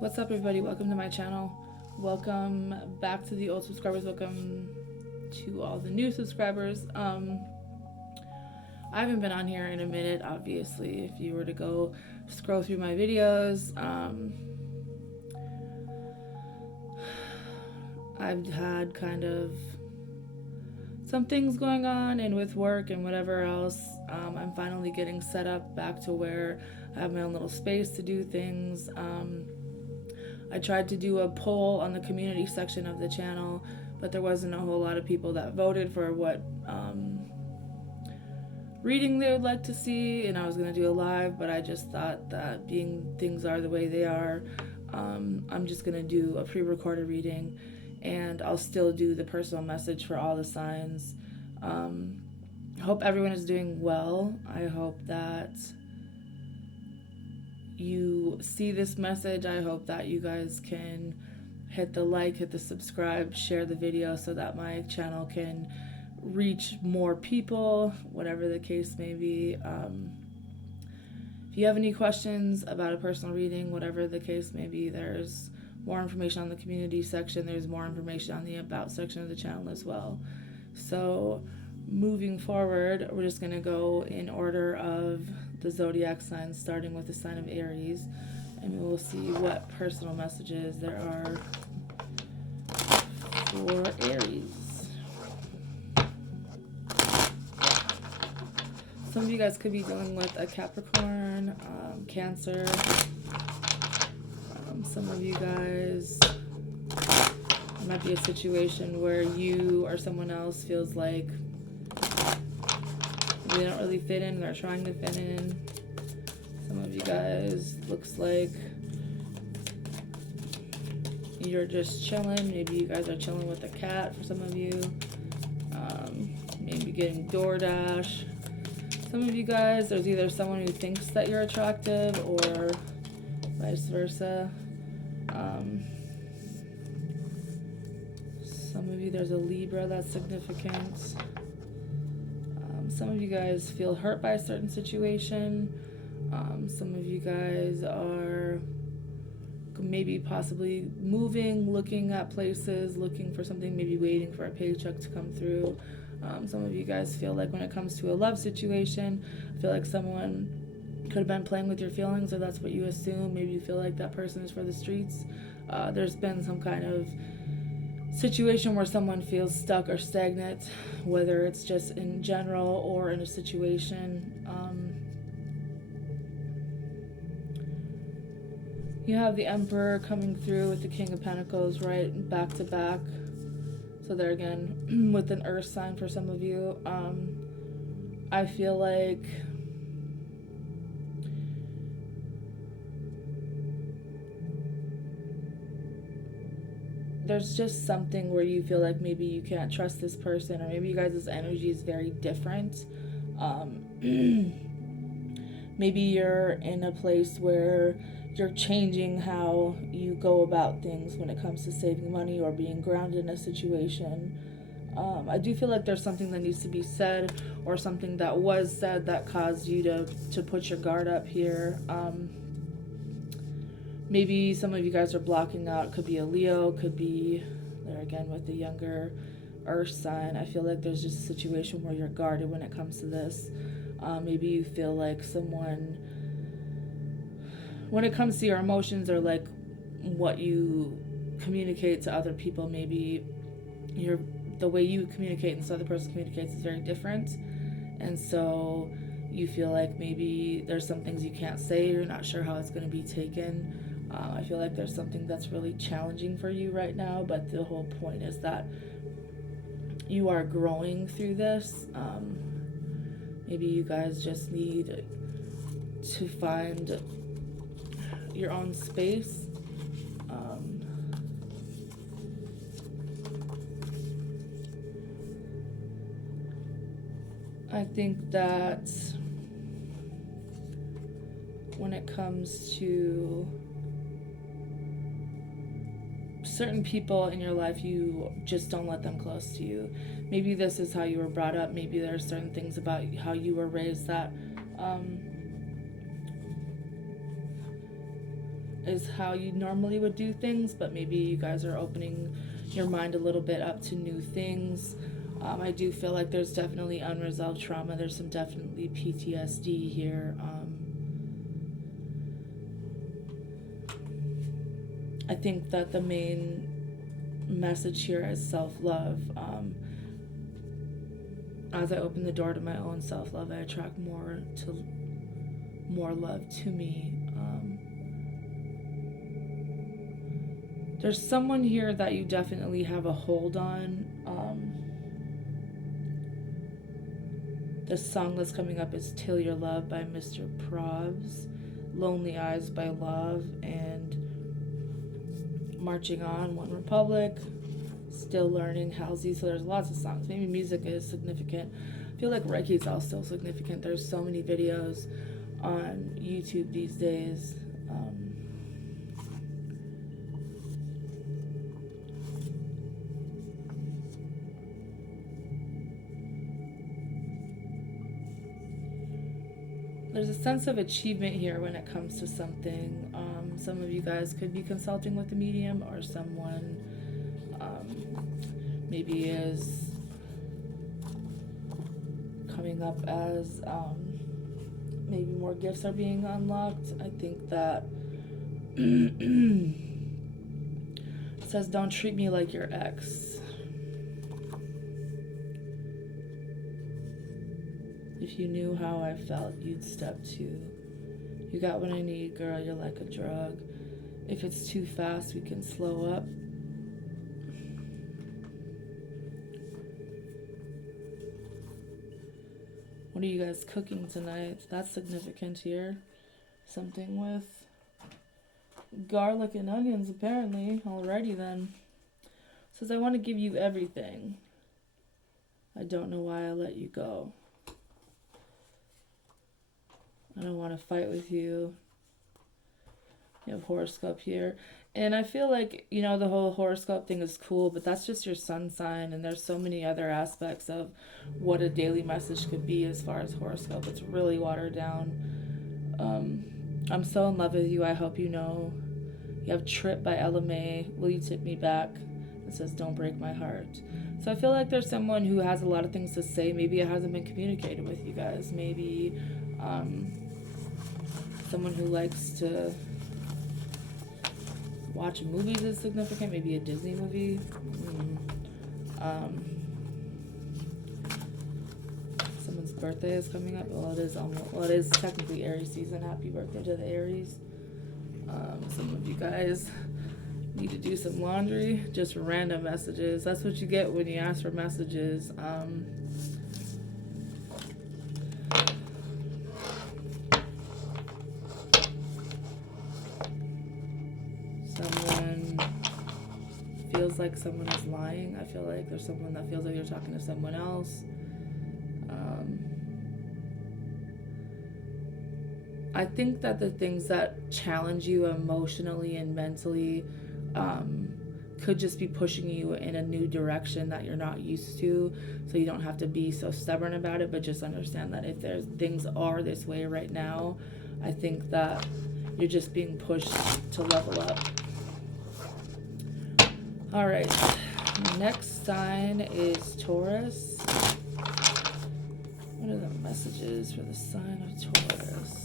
What's up, everybody? Welcome to my channel. Welcome back to the old subscribers. Welcome to all the new subscribers. I haven't been on here in a minute, obviously. If you were to go scroll through my videos, I've had kind of some things going on, and with work and whatever else, I'm finally getting set up back to where I have my own little space to do things. I tried to do a poll on the community section of the channel, but there wasn't a whole lot of people that voted for what reading they would like to see, and I was going to do a live, but I just thought that being things are the way they are, I'm just going to do a pre-recorded reading, and I'll still do the personal message for all the signs. I hope everyone is doing well. I hope that you see this message. I hope that you guys can hit the like, hit the subscribe, share the video so that my channel can reach more people, whatever the case may be. If you have any questions about a personal reading, whatever the case may be, there's more information on the community section. There's more information on the about section of the channel as well. So moving forward, we're just going to go in order of the zodiac signs, starting with the sign of Aries, and we will see what personal messages there are for Aries. Some of you guys could be dealing with a Capricorn, Cancer. Some of you guys, it might be a situation where you or someone else feels like they don't really fit in, they're trying to fit in. Some of you guys, looks like you're just chilling. Maybe you guys are chilling with a cat for some of you. Maybe getting DoorDash. Some of you guys, there's either someone who thinks that you're attractive or vice versa. Some of you, there's a Libra that's significant. Some of you guys feel hurt by a certain situation. Some of you guys are maybe possibly moving, looking at places, looking for something, maybe waiting for a paycheck to come through. Some of you guys feel like when it comes to a love situation, I feel like someone could have been playing with your feelings, or that's what you assume. Maybe you feel like that person is for the streets. There's been some kind of situation where someone feels stuck or stagnant, whether it's just in general or in a situation. You have the Emperor coming through with the King of Pentacles right back to back. So there again, with an earth sign for some of you. I feel like there's just something where you feel like maybe you can't trust this person, or maybe you guys' energy is very different. Maybe you're in a place where you're changing how you go about things when it comes to saving money or being grounded in a situation. I do feel like there's something that needs to be said, or something that was said that caused you to put your guard up here. Maybe some of you guys are blocking out. Could be a Leo, could be, there again with the younger earth sign. I feel like there's just a situation where you're guarded when it comes to this. Maybe you feel like someone, when it comes to your emotions or like what you communicate to other people, maybe the way you communicate and this other person communicates is very different. And so you feel like maybe there's some things you can't say, you're not sure how it's going to be taken. I feel like there's something that's really challenging for you right now, but the whole point is that you are growing through this. Maybe you guys just need to find your own space. I think that when it comes to certain people in your life, you just don't let them close to you. Maybe this is how you were brought up. Maybe there are certain things about how you were raised that is how you normally would do things, but maybe you guys are opening your mind a little bit up to new things. I do feel like there's definitely unresolved trauma. There's some definitely PTSD here. I think that the main message here is self-love. As I open the door to my own self-love, I attract more love to me. There's someone here that you definitely have a hold on. The song that's coming up is Till Your Love by Mr. Probs, Lonely Eyes by Love, and Marching On, One Republic, Still Learning, Halsey. So there's lots of songs. Maybe music is significant. I feel like Reiki is also significant. There's so many videos on YouTube these days. There's a sense of achievement here when it comes to something. Some of you guys could be consulting with a medium, or someone maybe is coming up as maybe more gifts are being unlocked. I think that it says, don't treat me like your ex. If you knew how I felt, you'd step to. You got what I need, girl, you're like a drug. If it's too fast, we can slow up. What are you guys cooking tonight? That's significant here. Something with garlic and onions, apparently. Alrighty then. It says, I want to give you everything. I don't know why I let you go. I don't want to fight with you. You have horoscope here. And I feel like, you know, the whole horoscope thing is cool, but that's just your sun sign. And there's so many other aspects of what a daily message could be as far as horoscope. It's really watered down. I'm so in love with you. I hope you know. You have Trip by Ella May. Will you tip me back? It says, don't break my heart. So I feel like there's someone who has a lot of things to say. Maybe it hasn't been communicated with you guys. Maybe someone who likes to watch movies is significant. Maybe a Disney movie. Someone's birthday is coming up. Well, it is technically Aries season. Happy birthday to the Aries. Some of you guys need to do some laundry. Just random messages. That's what you get when you ask for messages. Someone feels like someone is lying. I feel like there's someone that feels like you're talking to someone else. I think that the things that challenge you emotionally and mentally could just be pushing you in a new direction that you're not used to. So you don't have to be so stubborn about it, but just understand that if there's things are this way right now, I think that you're just being pushed to level up. All right, next sign is Taurus. What are the messages for the sign of Taurus?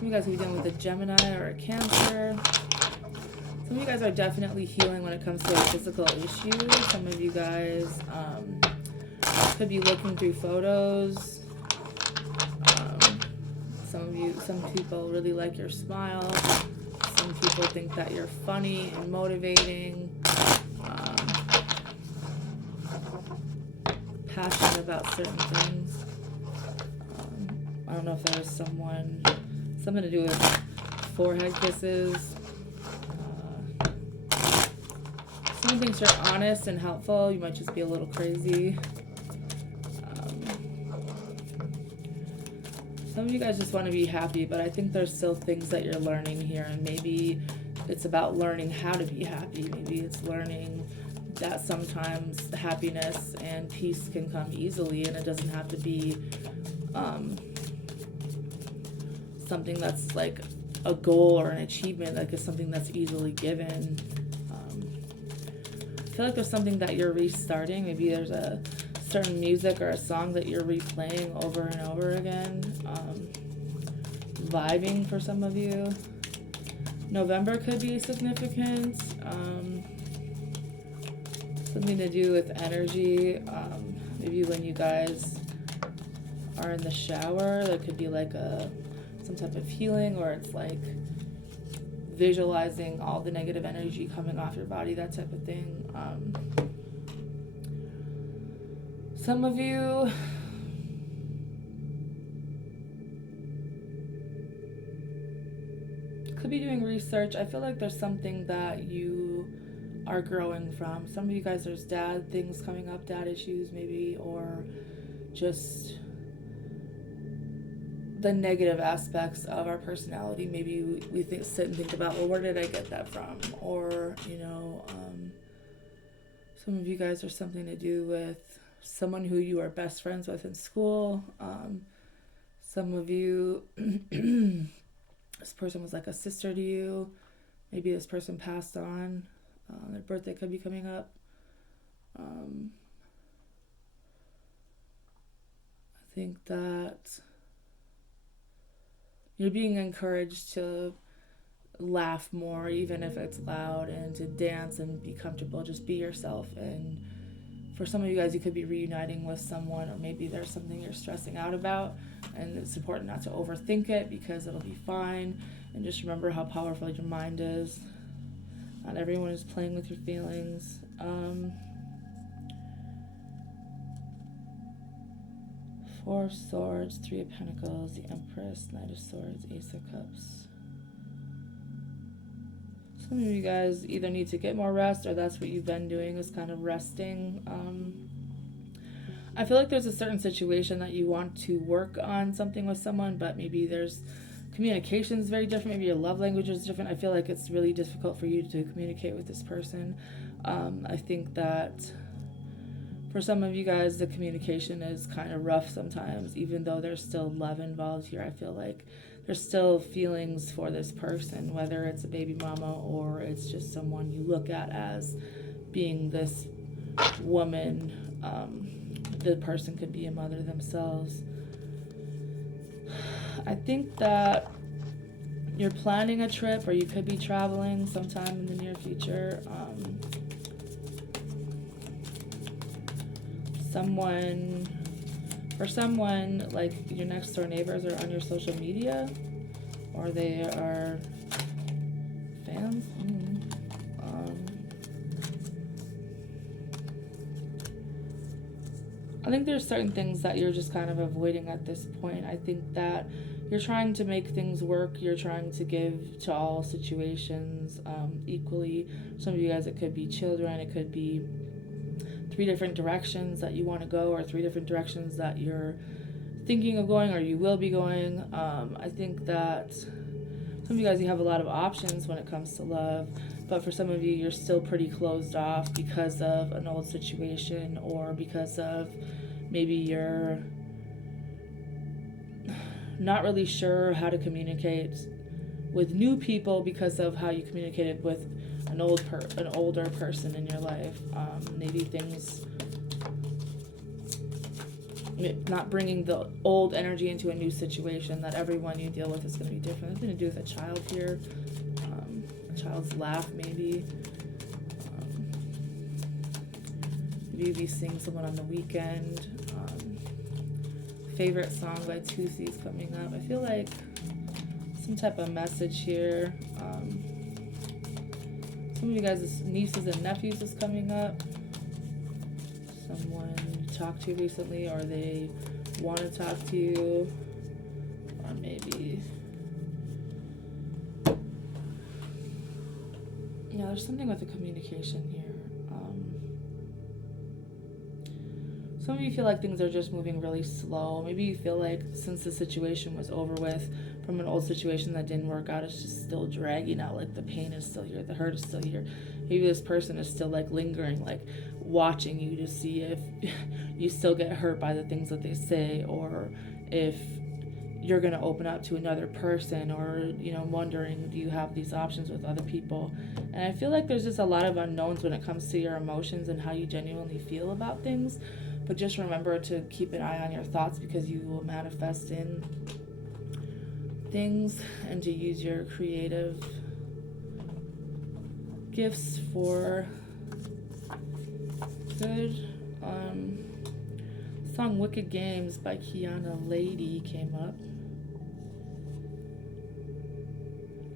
Some of you guys will be dealing with a Gemini or a Cancer. Some of you guys are definitely healing when it comes to a physical issue. Some of you guys could be looking through photos. Some people really like your smile. Some people think that you're funny and motivating. Passionate about certain things. I don't know if there's something to do with forehead kisses. Someone thinks you're honest and helpful. You might just be a little crazy. Some of you guys just want to be happy, but I think there's still things that you're learning here, and maybe it's about learning how to be happy. Maybe it's learning that sometimes happiness and peace can come easily, and it doesn't have to be something that's like a goal or an achievement, like it's something that's easily given. I feel like there's something that you're restarting. Maybe there's a certain music or a song that you're replaying over and over again. Vibing for some of you. November could be significant. Something to do with energy. Maybe when you guys are in the shower, there could be like some type of healing, or it's like visualizing all the negative energy coming off your body, that type of thing. Some of you could be doing research. I feel like there's something that you are growing from. Some of you guys, there's dad things coming up, dad issues maybe, or just the negative aspects of our personality. Maybe we sit and think about, well, where did I get that from? Or, you know, some of you guys, there's something to do with someone who you are best friends with in school. Some of you, this person was like a sister to you. Maybe this person passed on. Their birthday could be coming up. I think that you're being encouraged to laugh more, even if it's loud, and to dance and be comfortable. Just be yourself. And for some of you guys, you could be reuniting with someone, or maybe there's something you're stressing out about, and it's important not to overthink it because it'll be fine. And just remember how powerful your mind is. Not everyone is playing with your feelings. Four of Swords, Three of Pentacles, the Empress, Knight of Swords, Ace of Cups. Some of you guys either need to get more rest, or that's what you've been doing, is kind of resting. I feel like there's a certain situation that you want to work on something with someone, but maybe there's communication is very different. Maybe your love language is different. I feel like it's really difficult for you to communicate with this person. I think that for some of you guys, the communication is kind of rough sometimes, even though there's still love involved here. I feel like there's still feelings for this person, whether it's a baby mama or it's just someone you look at as being this woman. The person could be a mother themselves. I think that you're planning a trip, or you could be traveling sometime in the near future. For someone, like your next door neighbors are on your social media, or they are fans. I think there's certain things that you're just kind of avoiding at this point. I think that you're trying to make things work. You're trying to give to all situations equally. Some of you guys, it could be children. It could be 3 different directions that you want to go, or 3 different directions that you're thinking of going, or you will be going. I think that some of you guys, you have a lot of options when it comes to love, but for some of you, you're still pretty closed off because of an old situation, or because of maybe you're not really sure how to communicate with new people because of how you communicated with an older person in your life. Maybe things, not bringing the old energy into a new situation. That everyone you deal with is going to be different. It's going to do with a child here, a child's laugh maybe. Maybe you be seeing someone on the weekend. Favorite song by Tussi's coming up. I feel like some type of message here. Some of you guys' nieces and nephews is coming up. Someone you talked to recently, or they want to talk to you. Or maybe, yeah, there's something with the communication here. Some of you feel like things are just moving really slow. Maybe you feel like since the situation was over with, from an old situation that didn't work out, it's just still dragging out. Like the pain is still here, the hurt is still here. Maybe this person is still like lingering, like watching you to see if you still get hurt by the things that they say, or if you're going to open up to another person, or, you know, wondering, do you have these options with other people? And I feel like there's just a lot of unknowns when it comes to your emotions and how you genuinely feel about things. But just remember to keep an eye on your thoughts, because you will manifest in things, and to use your creative gifts for good. Song Wicked Games by Kiana Lady came up.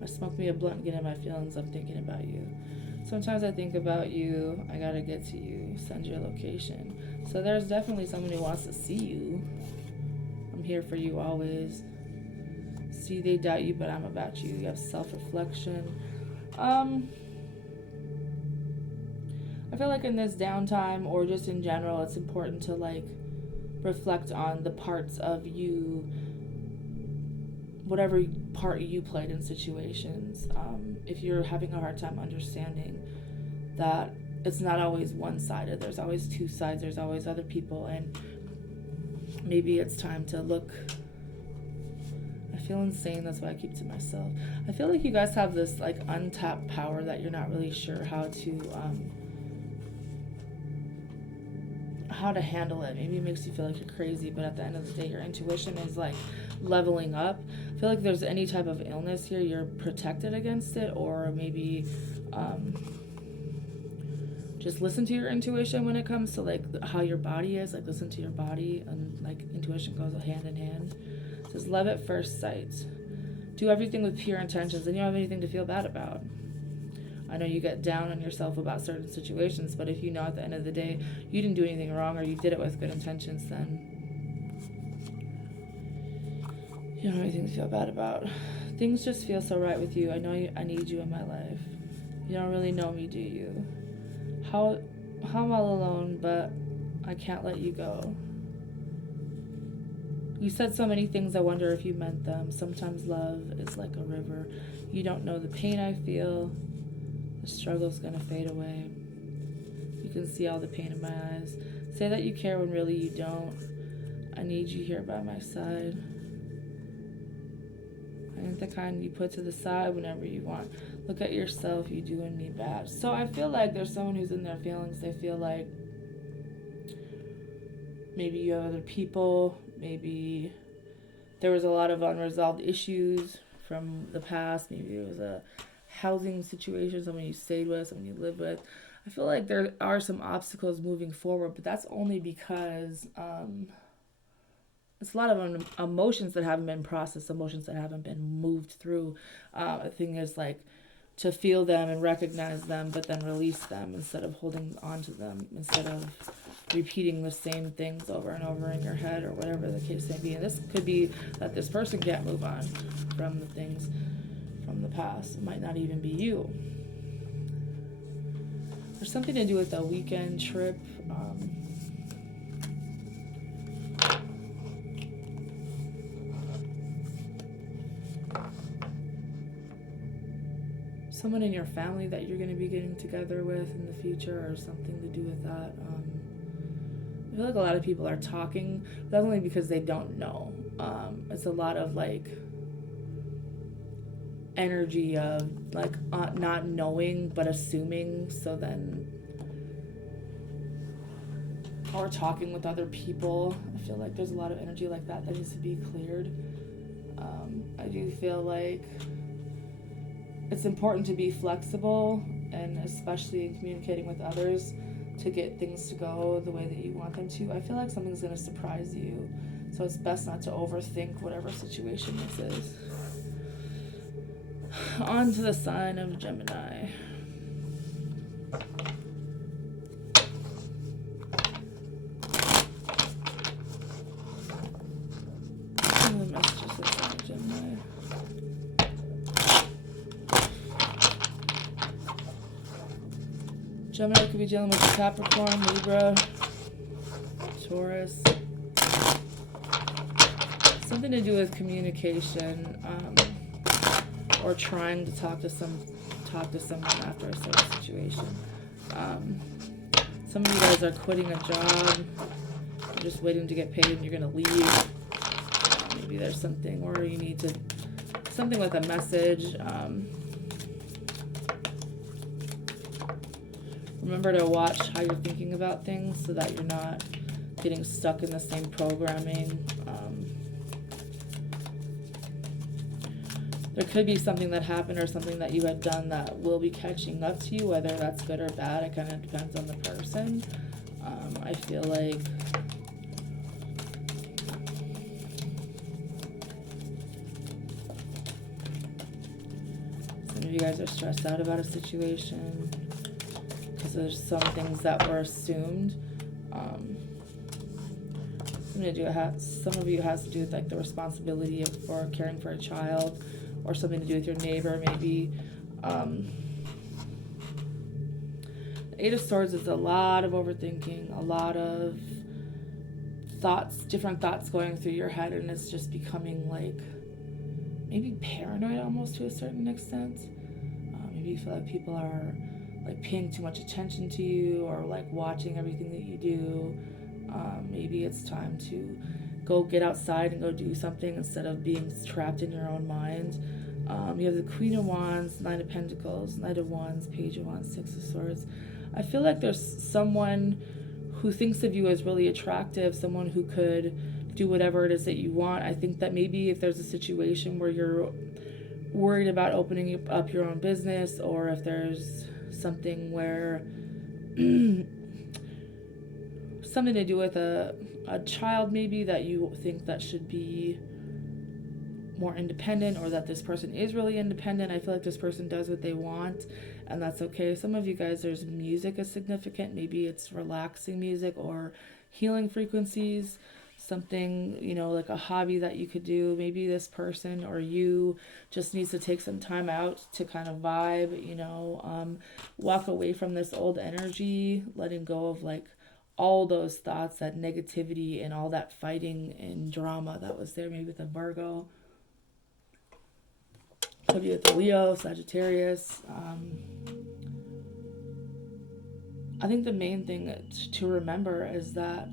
I smoked me a blunt, get in my feelings, I'm thinking about you. Sometimes I think about you, I gotta get to you, send your location. So there's definitely someone who wants to see you. I'm here for you always. See, they doubt you, but I'm about you. You have self-reflection. I feel like in this downtime, or just in general, it's important to like reflect on the parts of you, whatever part you played in situations. If you're having a hard time understanding that it's not always one-sided, there's always two sides, there's always other people, and maybe it's time to look. I feel insane, that's why I keep to myself. I feel like you guys have this like untapped power that you're not really sure how to handle it. Maybe it makes you feel like you're crazy, but at the end of the day, your intuition is like leveling up. I feel like if there's any type of illness here, you're protected against it, or maybe just listen to your intuition when it comes to like how your body is. Like, listen to your body, and like intuition goes hand in hand. It says love at first sight. Do everything with pure intentions, and you don't have anything to feel bad about. I know you get down on yourself about certain situations, but if you know at the end of the day you didn't do anything wrong, or you did it with good intentions, then you don't have anything to feel bad about. Things just feel so right with you. I know I need you in my life. You don't really know me, do you? How I'm all alone, but I can't let you go. You said so many things, I wonder if you meant them. Sometimes love is like a river. You don't know the pain I feel. The struggle's gonna fade away. You can see all the pain in my eyes. Say that you care when really you don't. I need you here by my side. I ain't the kind you put to the side whenever you want. Look at yourself, you doing me bad. So I feel like there's someone who's in their feelings. They feel like maybe you have other people. Maybe there was a lot of unresolved issues from the past. Maybe it was a housing situation, someone you stayed with, someone you lived with. I feel like there are some obstacles moving forward, but that's only because it's a lot of emotions that haven't been processed, emotions that haven't been moved through. The thing is like to feel them and recognize them, but then release them instead of holding on to them, instead of repeating the same things over and over in your head, or whatever the case may be. And this could be that this person can't move on from the things from the past. It might not even be you. There's something to do with a weekend trip. Someone in your family that you're going to be getting together with in the future, or something to do with that. I feel like a lot of people are talking, but that's only because they don't know. It's a lot of like energy of like not knowing but assuming, so then, or talking with other people. I feel like there's a lot of energy like that needs to be cleared. I do feel like it's important to be flexible, and especially in communicating with others, to get things to go the way that you want them to. I feel like something's going to surprise you, so it's best not to overthink whatever situation this is. On to the sign of Gemini. The messages of the sign of Gemini. Gemini could be dealing with Capricorn, Libra, Taurus. Something to do with communication, or trying to talk to someone after a certain situation. Some of you guys are quitting a job, you're just waiting to get paid, and you're gonna leave. Maybe there's something where you need to, something with a message. Remember to watch how you're thinking about things so that you're not getting stuck in the same programming. There could be something that happened or something that you had done that will be catching up to you, whether that's good or bad. It kind of depends on the person. I feel like some of you guys are stressed out about a situation because there's some things that were assumed. Some of you has to do with like the responsibility for caring for a child, or something to do with your neighbor, maybe. The Eight of Swords is a lot of overthinking, a lot of thoughts, different thoughts going through your head, and it's just becoming like maybe paranoid almost to a certain extent. Maybe you feel like people are like paying too much attention to you, or like watching everything that you do. Maybe it's time to go get outside and go do something instead of being trapped in your own mind. You have the Queen of Wands, Nine of Pentacles, Knight of Wands, Page of Wands, Six of Swords. I feel like there's someone who thinks of you as really attractive, someone who could do whatever it is that you want. I think that maybe if there's a situation where you're worried about opening up your own business, or if there's something where something to do with a child maybe that you think that should be more independent, or that this person is really independent. I feel like this person does what they want, and that's okay. Some of you guys, there's music is significant. Maybe it's relaxing music or healing frequencies, something, you know, like a hobby that you could do. Maybe this person or you just needs to take some time out to kind of vibe, you know, walk away from this old energy, letting go of like all those thoughts, that negativity and all that fighting and drama that was there, maybe with the Virgo. Could be with the Leo, Sagittarius. I think the main thing to remember is that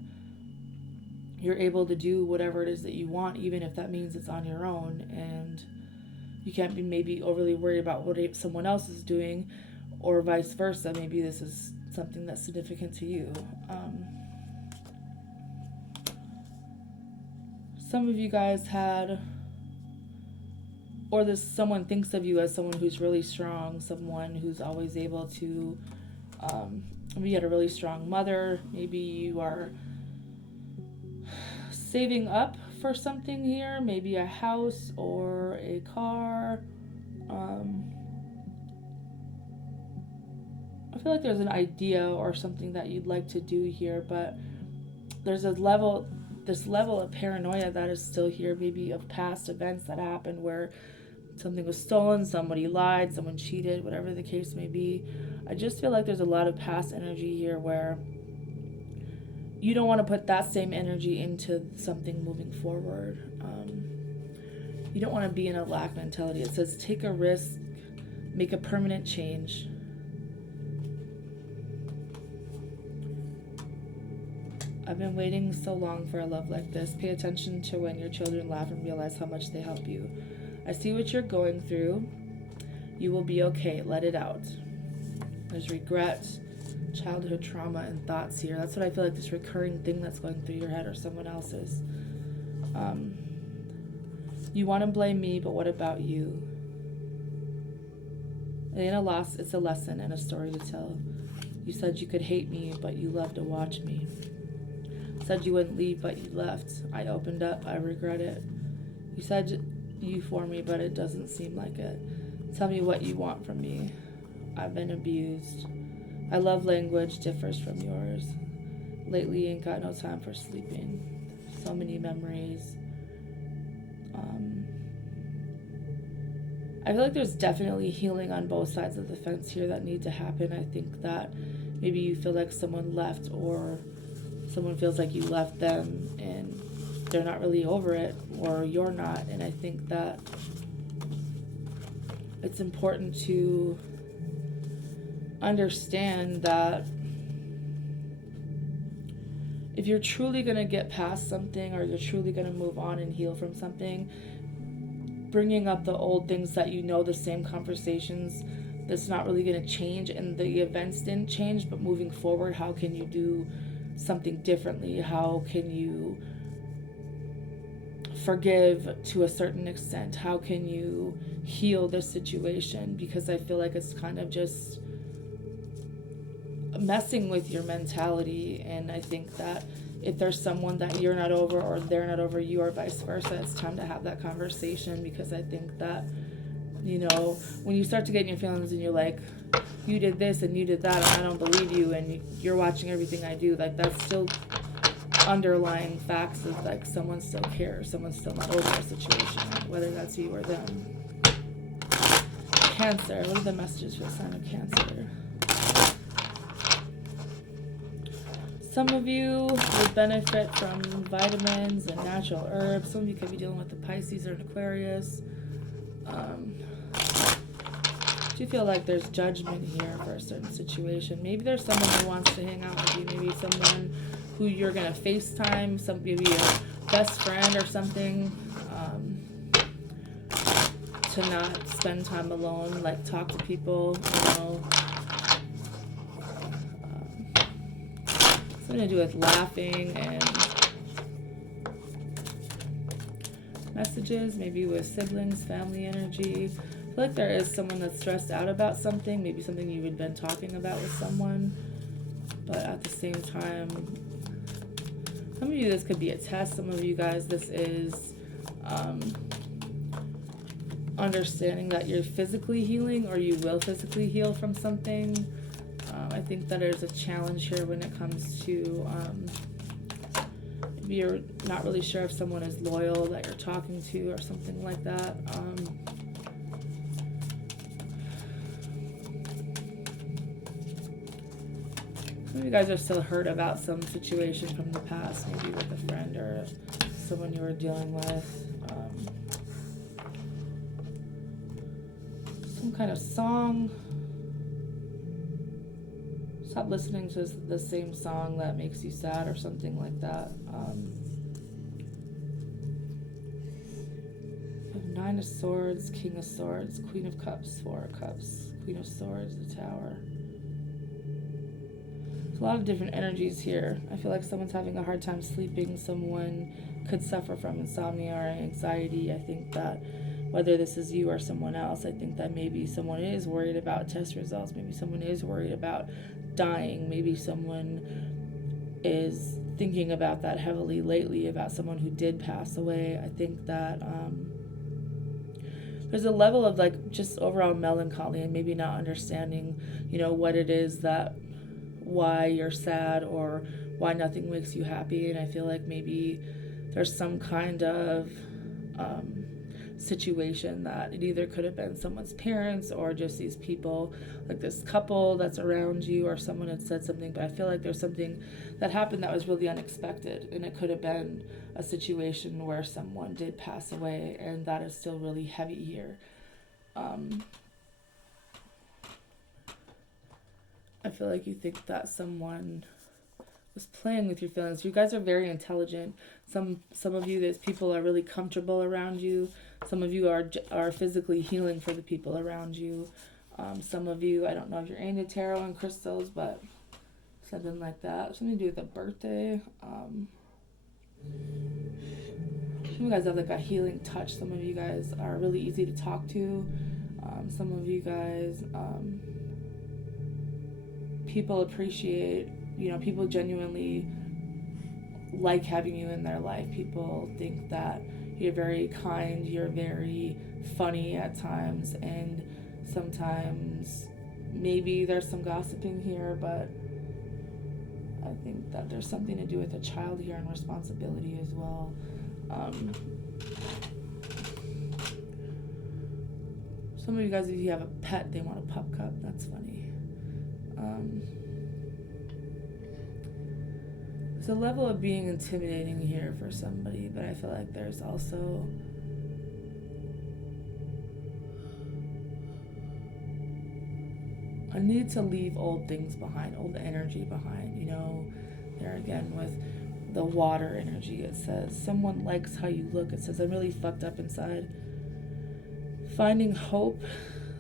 you're able to do whatever it is that you want, even if that means it's on your own, and you can't be maybe overly worried about what someone else is doing, or vice versa. Maybe this is something that's significant to you. Some of you guys had, or this someone thinks of you as someone who's really strong, someone who's always able to, maybe you had a really strong mother, maybe you are saving up for something here, maybe a house or a car. I feel like there's an idea or something that you'd like to do here, but there's this level of paranoia that is still here, maybe of past events that happened where something was stolen, somebody lied, someone cheated, whatever the case may be. I just feel like there's a lot of past energy here where you don't want to put that same energy into something moving forward. You don't want to be in a lack mentality. It says take a risk, make a permanent change. I've been waiting so long for a love like this. Pay attention to when your children laugh and realize how much they help you. I see what you're going through. You will be okay. Let it out. There's regret, childhood trauma, and thoughts here. That's what I feel like, this recurring thing that's going through your head or someone else's. You want to blame me, but what about you? It ain't a loss, it's a lesson and a story to tell. You said you could hate me, but you loved to watch me. Said you wouldn't leave, but you left. I opened up, I regret it. You said you for me, but it doesn't seem like it. Tell me what you want from me. I've been abused. My love language differs from yours. Lately, ain't got no time for sleeping. So many memories. I feel like there's definitely healing on both sides of the fence here that need to happen. I think that maybe you feel like someone left, or someone feels like you left them and they're not really over it, or you're not. And I think that it's important to understand that if you're truly going to get past something, or you're truly going to move on and heal from something, bringing up the old things that you know, the same conversations, that's not really going to change, and the events didn't change, but moving forward, how can you do something differently? How can you forgive to a certain extent? How can you heal this situation? Because I feel like it's kind of just messing with your mentality, and I think that if there's someone that you're not over, or they're not over you, or vice versa, it's time to have that conversation. Because I think that, you know, when you start to get in your feelings and you're like, you did this and you did that, and I don't believe you, and you're watching everything I do, like, that's still underlying facts of, like, someone still cares, someone's still not over a situation, whether that's you or them. Cancer, what are the messages for the sign of Cancer? Some of you will benefit from vitamins and natural herbs. Some of you could be dealing with the Pisces or an Aquarius. Do you feel like there's judgment here for a certain situation? Maybe there's someone who wants to hang out with you. Maybe someone who you're going to FaceTime. Maybe your best friend or something. To not spend time alone. Like, talk to people, you know. Something to do with laughing and messages, maybe with siblings, family energy. I feel like there is someone that's stressed out about something, maybe something you had been talking about with someone, but at the same time, some of you, this could be a test. Some of you guys, this is understanding that you're physically healing, or you will physically heal from something. I think that there's a challenge here when it comes to maybe you're not really sure if someone is loyal that you're talking to, or something like that. Some of you guys are still hurt about some situation from the past, maybe with a friend or someone you were dealing with. Some kind of song. Stop listening to the same song that makes you sad, or something like that. Nine of Swords, King of Swords, Queen of Cups, Four of Cups, Queen of Swords, the Tower. There's a lot of different energies here. I feel like someone's having a hard time sleeping. Someone could suffer from insomnia or anxiety. I think that whether this is you or someone else, I think that maybe someone is worried about test results. Maybe someone is worried about dying. Maybe someone is thinking about that heavily lately, about someone who did pass away. I think that there's a level of, like, just overall melancholy, and maybe not understanding, you know, what it is that, why you're sad, or why nothing makes you happy. And I feel like maybe there's some kind of situation that it either could have been someone's parents, or just these people, like this couple that's around you, or someone had said something. But I feel like there's something that happened that was really unexpected, and it could have been a situation where someone did pass away, and that is still really heavy here. I feel like you think that someone was playing with your feelings. You guys are very intelligent. Some of you, there's people are really comfortable around you. Some of you are physically healing for the people around you. Some of you, I don't know if you're into tarot and crystals, but something like that. Something to do with a birthday. Some of you guys have, like, a healing touch. Some of you guys are really easy to talk to. Some of you guys, people appreciate, you know, people genuinely like having you in their life. People think that you're very kind, you're very funny at times, and sometimes maybe there's some gossiping here, but I think that there's something to do with a child here, and responsibility as well. Some of you guys, if you have a pet, they want a pup cup. That's funny. There's a level of being intimidating here for somebody, but I feel like there's also a need to leave old things behind, old energy behind, you know. There again with the water energy. It says, someone likes how you look. It says, I'm really fucked up inside. Finding hope.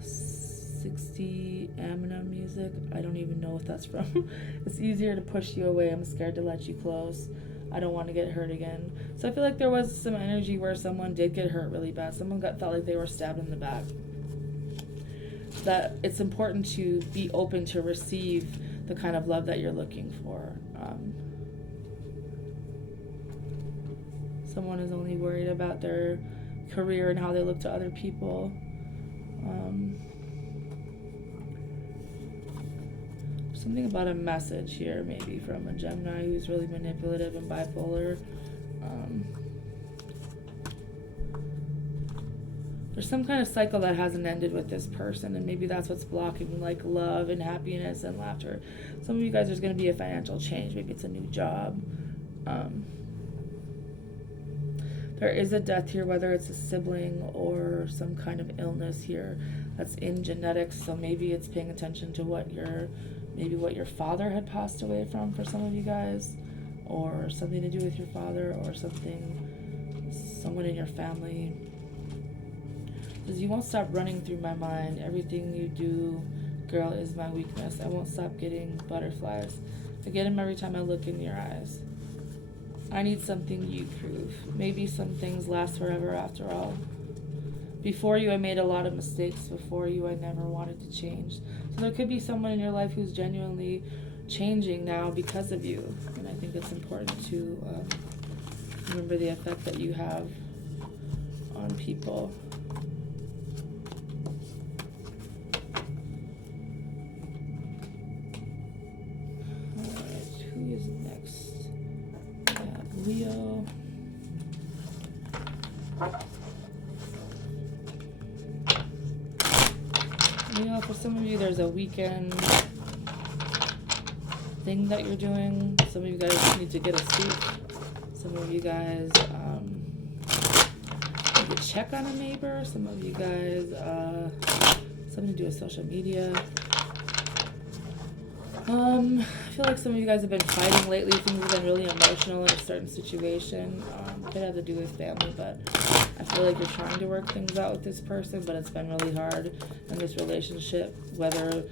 60 Amina music. I don't even know what that's from. It's easier to push you away. I'm scared to let you close. I don't want to get hurt again. So I feel like there was some energy where someone did get hurt really bad. Someone felt like they were stabbed in the back. That it's important to be open to receive the kind of love that you're looking for. Someone is only worried about their career and how they look to other people. Something about a message here, maybe from a Gemini who's really manipulative and bipolar. There's some kind of cycle that hasn't ended with this person, and maybe that's what's blocking, like, love and happiness and laughter. Some of you guys, there's going to be a financial change. Maybe it's a new job. There is a death here, whether it's a sibling or some kind of illness here that's in genetics. So maybe it's paying attention to what your father had passed away from for some of you guys, or something to do with your father, or someone in your family. Because you won't stop running through my mind. Everything you do, girl, is my weakness. I won't stop getting butterflies. I get them every time I look in your eyes. I need something you prove. Maybe some things last forever after all. Before you, I made a lot of mistakes. Before you, I never wanted to change. So there could be someone in your life who's genuinely changing now because of you. And I think it's important to remember the effect that you have on people. Alright, who is next? We have Leo. For some of you, there's a weekend thing that you're doing. Some of you guys need to get a suit. Some of you guys need to check on a neighbor. Some of you guys something to do with social media. I feel like some of you guys have been fighting lately. Things have been really emotional in a certain situation. Could have to do with family, but I feel like you're trying to work things out with this person, but it's been really hard in this relationship. Whatever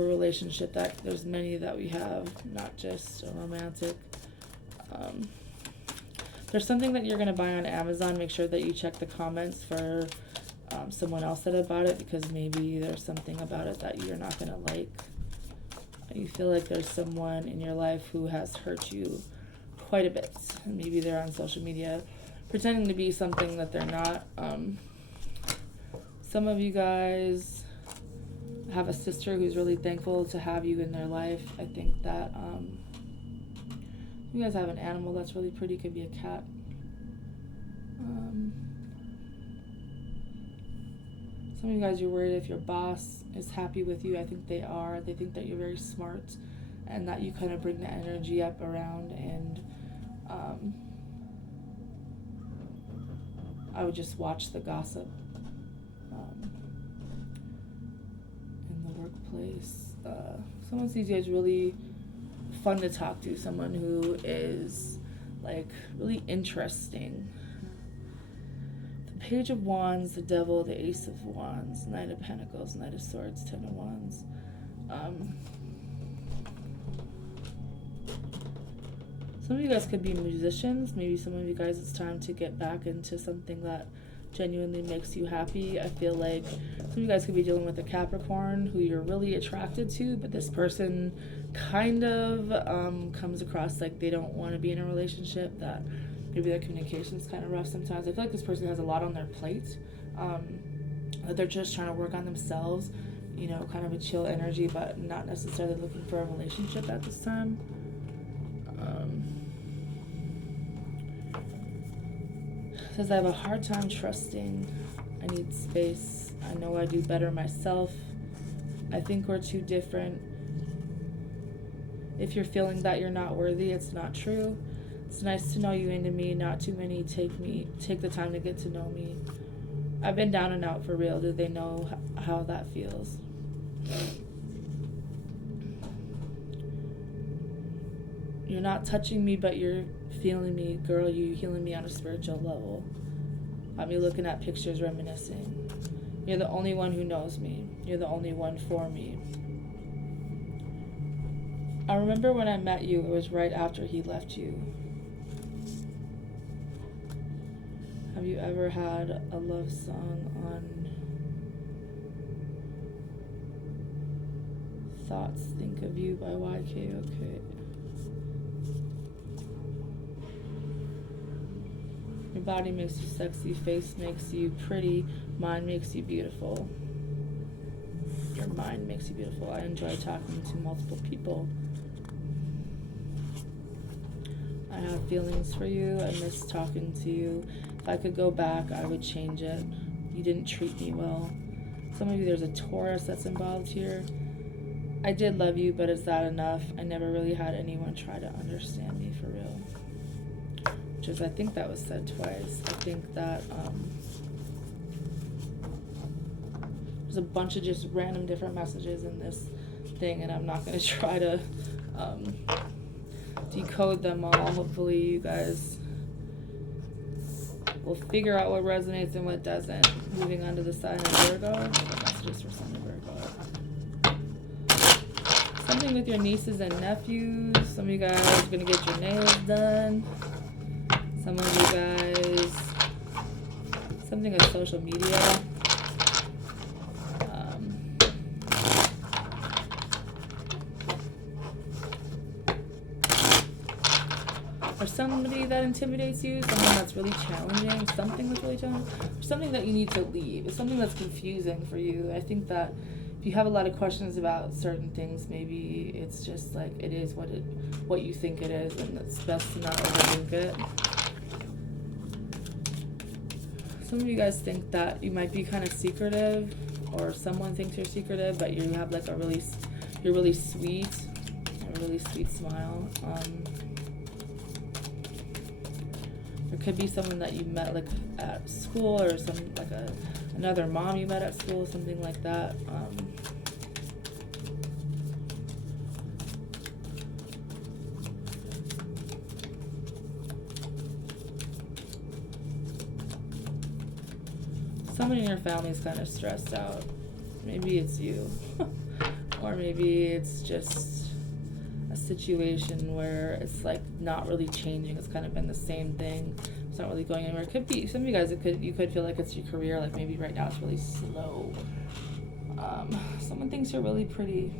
relationship that, there's many that we have, not just a romantic. There's something that you're going to buy on Amazon. Make sure that you check the comments for someone else that bought it, because maybe there's something about it that you're not going to like. You feel like there's someone in your life who has hurt you quite a bit. And maybe they're on social media pretending to be something that they're not. Some of you guys have a sister who's really thankful to have you in their life. I think that you guys have an animal that's really pretty. Could be a cat. Some of you guys, you're worried if your boss is happy with you. I think they are. They think that you're very smart and that you kind of bring the energy up around. And I would just watch the gossip in the workplace. Someone sees you as really fun to talk to. Someone who is like really interesting. Page of Wands, the Devil, the Ace of Wands, Knight of Pentacles, Knight of Swords, Ten of Wands. Some of you guys could be musicians. Maybe some of you guys, it's time to get back into something that genuinely makes you happy. I feel like some of you guys could be dealing with a Capricorn who you're really attracted to, but this person kind of comes across like they don't want to be in a relationship, that maybe their communication is kind of rough sometimes. I feel like this person has a lot on their plate, that they're just trying to work on themselves, you know, kind of a chill energy, but not necessarily looking for a relationship at this time. Says, I have a hard time trusting. I need space. I know I do better myself. I think we're too different. If you're feeling that you're not worthy, it's not true. It's nice to know you into me. Not too many take the time to get to know me. I've been down and out for real. Do they know how that feels? You're not touching me, but you're feeling me. Girl, you healing me on a spiritual level. I'll be looking at pictures, reminiscing. You're the only one who knows me. You're the only one for me. I remember when I met you, it was right after he left you. Have you ever had a love song on Thoughts Think of You by YK? Okay. Your body makes you sexy, face makes you pretty, mind makes you beautiful. Your mind makes you beautiful. I enjoy talking to multiple people. I have feelings for you. I miss talking to you. If I could go back, I would change it. You didn't treat me well. Some of you, there's a Taurus that's involved here. I did love you, but is that enough? I never really had anyone try to understand me for real. Which is, I think that was said twice. I think that there's a bunch of just random different messages in this thing, and I'm not going to try to decode them all. Hopefully you guys will figure out what resonates and what doesn't. Moving on to the sign of Virgo. Messages for sign of Virgo. Something with your nieces and nephews. Some of you guys are going to get your nails done. Some of you guys, something with social media. Or somebody that intimidates you, someone that's really challenging, something that's really challenging, or something that you need to leave. It's something that's confusing for you. I think that if you have a lot of questions about certain things, maybe it's just like it is what you think it is, and it's best to not overthink it. Some of you guys think that you might be kind of secretive, or someone thinks you're secretive, but you have like you're really sweet, a really sweet smile. There could be someone that you met like at school, or some like another mom you met at school, something like that. Somebody in your family is kind of stressed out. Maybe it's you. Or maybe it's just a situation where it's like not really changing. It's kind of been the same thing. It's not really going anywhere. It could be some of you guys, you could feel like it's your career, like maybe right now it's really slow. Someone thinks you're really pretty.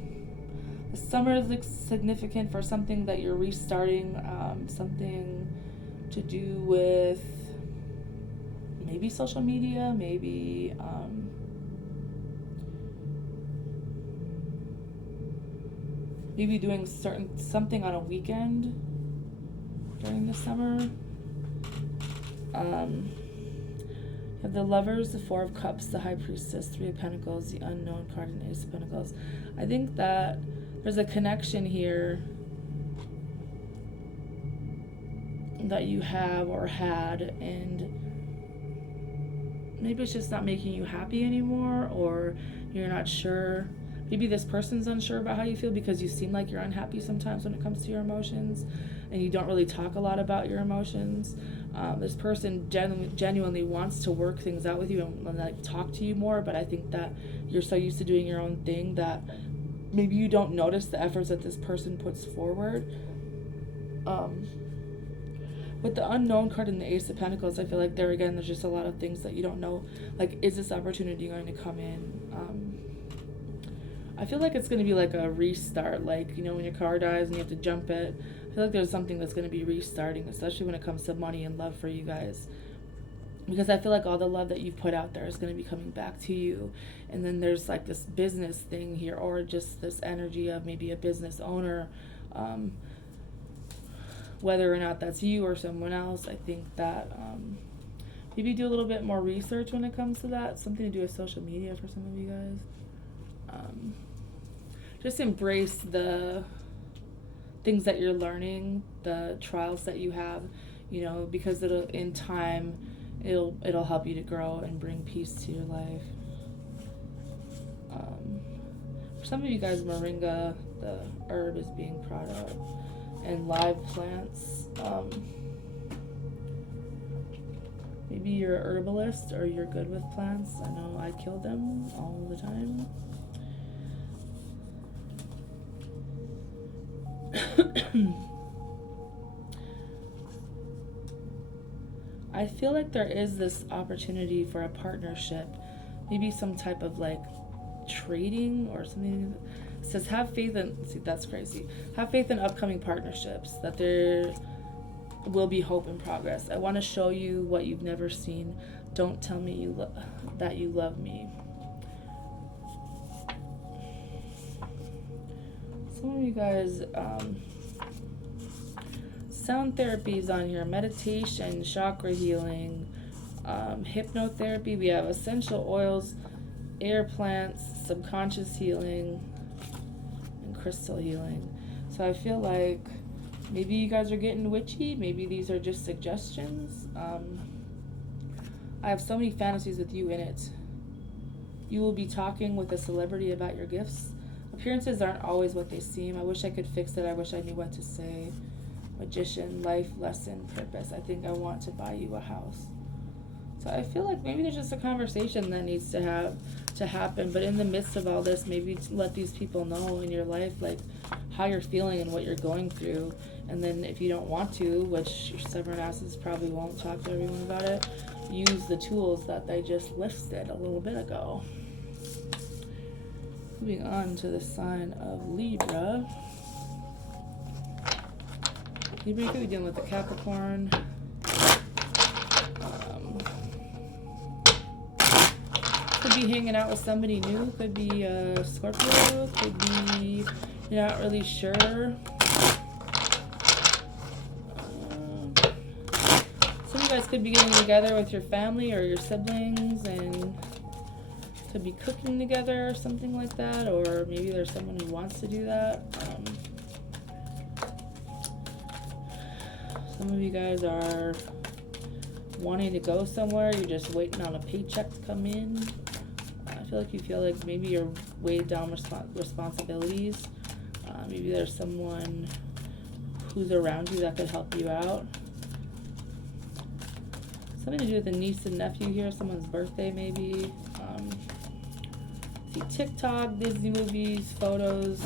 The summer is like significant for something that you're restarting, something to do with maybe social media, maybe maybe doing something on a weekend during the summer. You have the Lovers, the Four of Cups, the High Priestess, Three of Pentacles, the Unknown card, and Ace of Pentacles. I think that there's a connection here that you have or had, and maybe it's just not making you happy anymore, or you're not sure. Maybe this person's unsure about how you feel because you seem like you're unhappy sometimes when it comes to your emotions, and you don't really talk a lot about your emotions. This person genuinely wants to work things out with you and like talk to you more, but I think that you're so used to doing your own thing that maybe you don't notice the efforts that this person puts forward. With the Unknown card and the Ace of Pentacles, I feel like there again, there's just a lot of things that you don't know. Like, is this opportunity going to come in? I feel like it's going to be like a restart. Like, you know, when your car dies and you have to jump it. I feel like there's something that's going to be restarting, especially when it comes to money and love for you guys. Because I feel like all the love that you've put out there is going to be coming back to you. And then there's like this business thing here, or just this energy of maybe a business owner. Whether or not that's you or someone else, I think that maybe do a little bit more research when it comes to that. Something to do with social media for some of you guys. Just embrace the things that you're learning, the trials that you have, you know, because in time it'll help you to grow and bring peace to your life. For some of you guys, moringa, the herb, is being brought up. and live plants. Maybe you're a herbalist or you're good with plants. I know I kill them all the time. I feel like there is this opportunity for a partnership, maybe some type of like trading or something. It says have faith in, see, that's crazy. Have faith in upcoming partnerships, that there will be hope and progress. I want to show you what you've never seen. Don't tell me that you love me. Some of you guys, sound therapy is on here, meditation, chakra healing, hypnotherapy. We have essential oils, air plants, subconscious healing, and crystal healing. So I feel like maybe you guys are getting witchy. Maybe these are just suggestions. I have so many fantasies with you in it. You will be talking with a celebrity about your gifts. Appearances aren't always what they seem. I wish I could fix it. I wish I knew what to say. Magician, life lesson, purpose. I think I want to buy you a house. So I feel like maybe there's just a conversation that needs to happen. But in the midst of all this, maybe let these people know in your life like how you're feeling and what you're going through. And then if you don't want to, which your stubborn asses probably won't talk to everyone about it, use the tools that they just listed a little bit ago. Moving on to the sign of Libra. Libra, you could be dealing with a Capricorn. Could be hanging out with somebody new. Could be a Scorpio. Could be, you're not really sure. Some of you guys could be getting together with your family or your siblings and could be cooking together or something like that. Or maybe there's someone who wants to do that. Some of you guys are wanting to go somewhere. You're just waiting on a paycheck to come in. I feel like maybe you're weighed down responsibilities. Maybe there's someone who's around you that could help you out. Something to do with a niece and nephew here. Someone's birthday maybe. See TikTok, Disney movies, photos.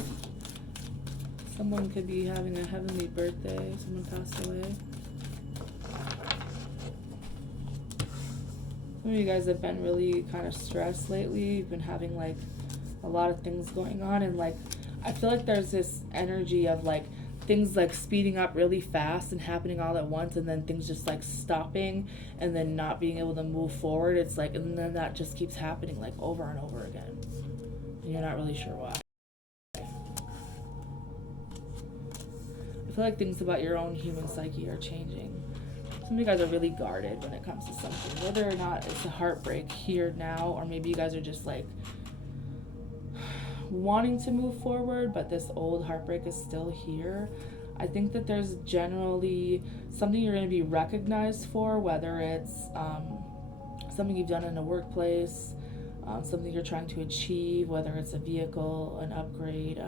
Someone could be having a heavenly birthday. Someone passed away. Some of you guys have been really kind of stressed lately. You've been having like a lot of things going on, and like I feel like there's this energy of like things like speeding up really fast and happening all at once, and then things just like stopping and then not being able to move forward. It's like, and then that just keeps happening like over and over again. And you're not really sure why. I feel like things about your own human psyche are changing. Some of you guys are really guarded when it comes to something, whether or not it's a heartbreak here now, or maybe you guys are just like wanting to move forward, but this old heartbreak is still here. I think that there's generally something you're going to be recognized for, whether it's something you've done in a workplace, something you're trying to achieve, whether it's a vehicle, an upgrade,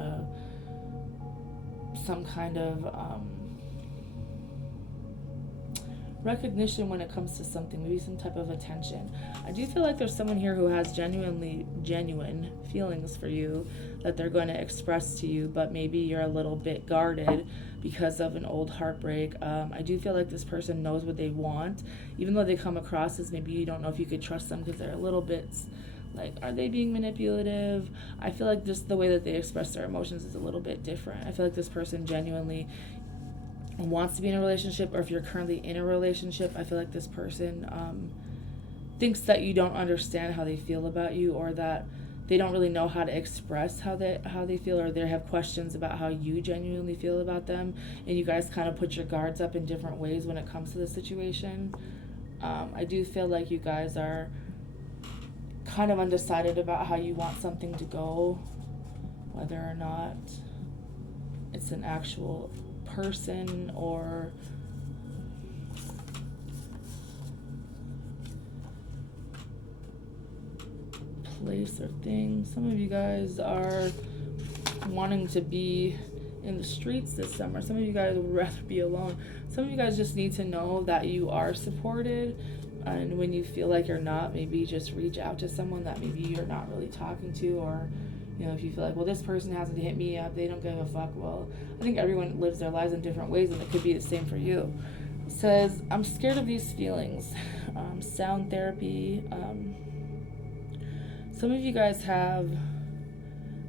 some kind of recognition when it comes to something, maybe some type of attention. I do feel like there's someone here who has genuine feelings for you that they're going to express to you, but maybe you're a little bit guarded because of an old heartbreak. I do feel like this person knows what they want, even though they come across as maybe you don't know if you could trust them because they're a little bit like, are they being manipulative? I feel like just the way that they express their emotions is a little bit different. I feel like this person genuinely wants to be in a relationship, or if you're currently in a relationship, I feel like this person thinks that you don't understand how they feel about you, or that they don't really know how to express how they feel, or they have questions about how you genuinely feel about them, and you guys kind of put your guards up in different ways when it comes to the situation. I do feel like you guys are kind of undecided about how you want something to go, whether or not it's an actual person or place or thing. Some of you guys are wanting to be in the streets this summer. Some of you guys would rather be alone. Some of you guys just need to know that you are supported, and when you feel like you're not, maybe just reach out to someone that maybe you're not really talking to, or you know, if you feel like, well, this person hasn't hit me up, they don't give a fuck. Well, I think everyone lives their lives in different ways, and it could be the same for you. It says, I'm scared of these feelings. Sound therapy. Some of you guys have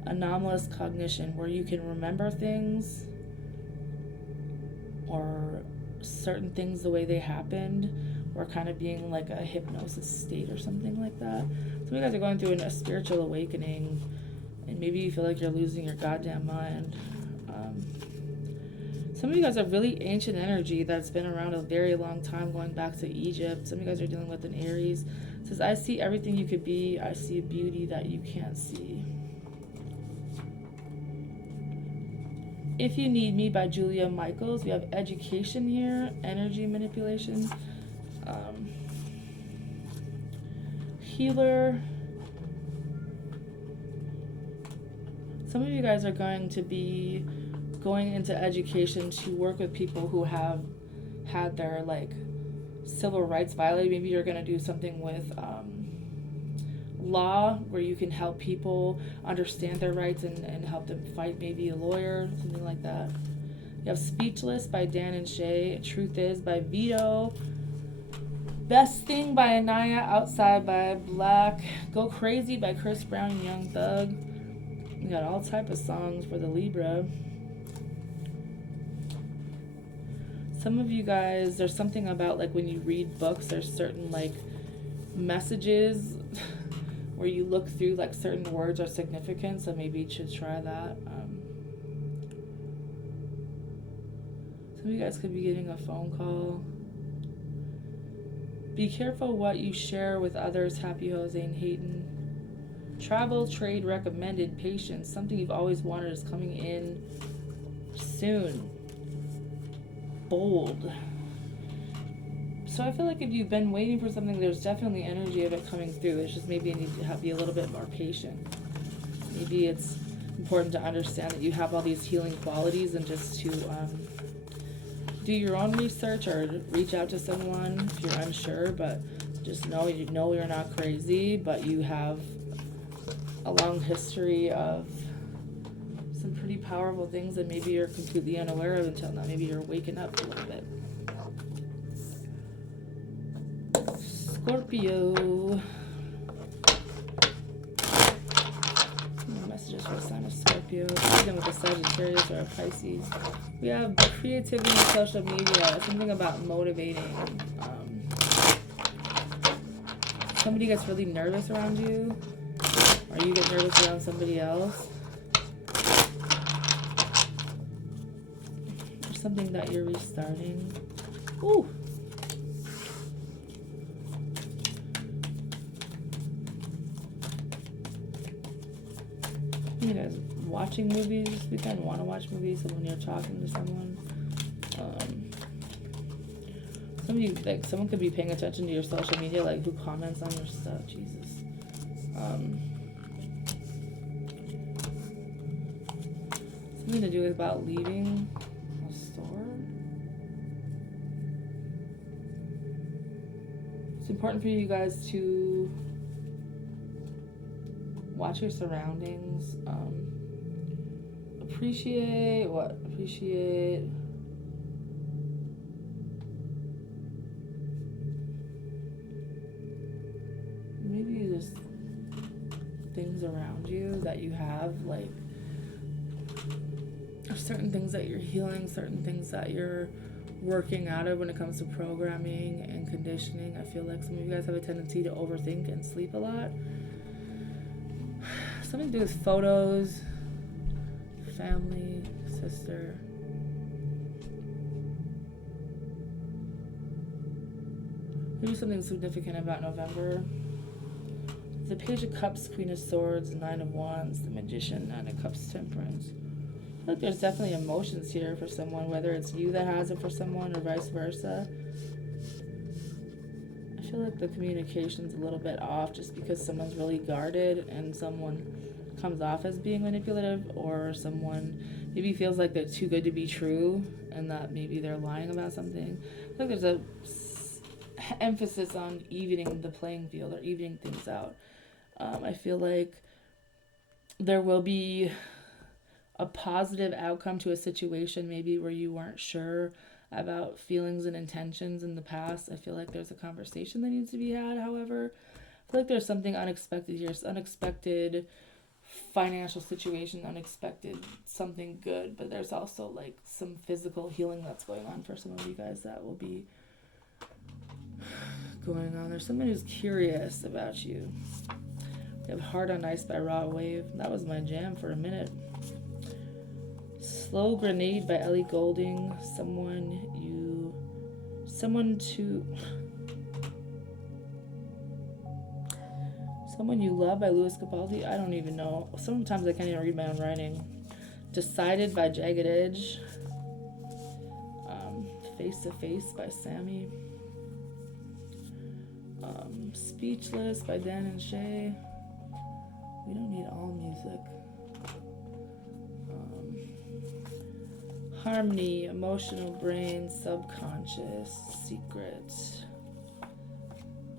anomalous cognition, where you can remember things or certain things the way they happened, or kind of being like a hypnosis state or something like that. Some of you guys are going through a spiritual awakening, and maybe you feel like you're losing your goddamn mind. Some of you guys have really ancient energy that's been around a very long time, going back to Egypt. Some of you guys are dealing with an Aries. It says, I see everything you could be. I see beauty that you can't see. If You Need Me by Julia Michaels. We have education here, energy manipulation, healer. Some of you guys are going to be going into education to work with people who have had their like civil rights violated. Maybe you're going to do something with law, where you can help people understand their rights and help them fight, maybe a lawyer, something like that. You have Speechless by Dan and Shay. Truth Is by Vito. Best Thing by Anaya. Outside by Black. Go Crazy by Chris Brown and Young Thug. We got all type of songs for the Libra. Some of you guys, there's something about like when you read books, there's certain like messages where you look through like certain words are significant, so maybe you should try that. Some of you guys could be getting a phone call. Be careful what you share with others. Happy Jose and Hayden. Travel, trade recommended. Patience. Something you've always wanted is coming in soon. Bold. So I feel like if you've been waiting for something, there's definitely energy of it coming through. It's just maybe you need to be a little bit more patient. Maybe it's important to understand that you have all these healing qualities, and just to do your own research or reach out to someone if you're unsure. But just know you're not crazy, but you have a long history of some pretty powerful things that maybe you're completely unaware of until now. Maybe you're waking up a little bit. Scorpio. Messages for a sign of Scorpio. Even with a Sagittarius or a Pisces. We have creativity in social media. Something about motivating. Somebody gets really nervous around you, or you get nervous around somebody else. Or something that you're restarting. Ooh. You guys watching movies this weekend? Want to watch movies? So when you're talking to someone, some of you, like, someone could be paying attention to your social media, like who comments on your stuff. Jesus. Something to do about leaving a store. It's important for you guys to watch your surroundings. Appreciate what? Appreciate maybe just things around you that you have, like certain things that you're healing, certain things that you're working out of when it comes to programming and conditioning. I feel like some of you guys have a tendency to overthink and sleep a lot. Something to do with photos, family, sister. Maybe something significant about November. The Page of Cups, Queen of Swords, Nine of Wands, the Magician, Nine of Cups, Temperance. I feel like there's definitely emotions here for someone, whether it's you that has it for someone or vice versa. I feel like the communication's a little bit off just because someone's really guarded and someone comes off as being manipulative, or someone maybe feels like they're too good to be true and that maybe they're lying about something. I think there's a emphasis on evening the playing field or evening things out. I feel like there will be a positive outcome to a situation maybe where you weren't sure about feelings and intentions in the past. I feel like there's a conversation that needs to be had. However, I feel like there's something unexpected here. It's unexpected financial situation, unexpected something good, but there's also like some physical healing that's going on for some of you guys that will be going on. There's someone who's curious about you. We have Heart on Ice by Raw Wave. That was my jam for a minute. Slow Grenade by Ellie Goulding. Someone You Love by Louis Capaldi. I don't even know. Sometimes I can't even read my own writing. Decided by Jagged Edge. Face to Face by Sammy. Speechless by Dan and Shay. We don't need all music. Harmony, Emotional Brain, Subconscious, Secret,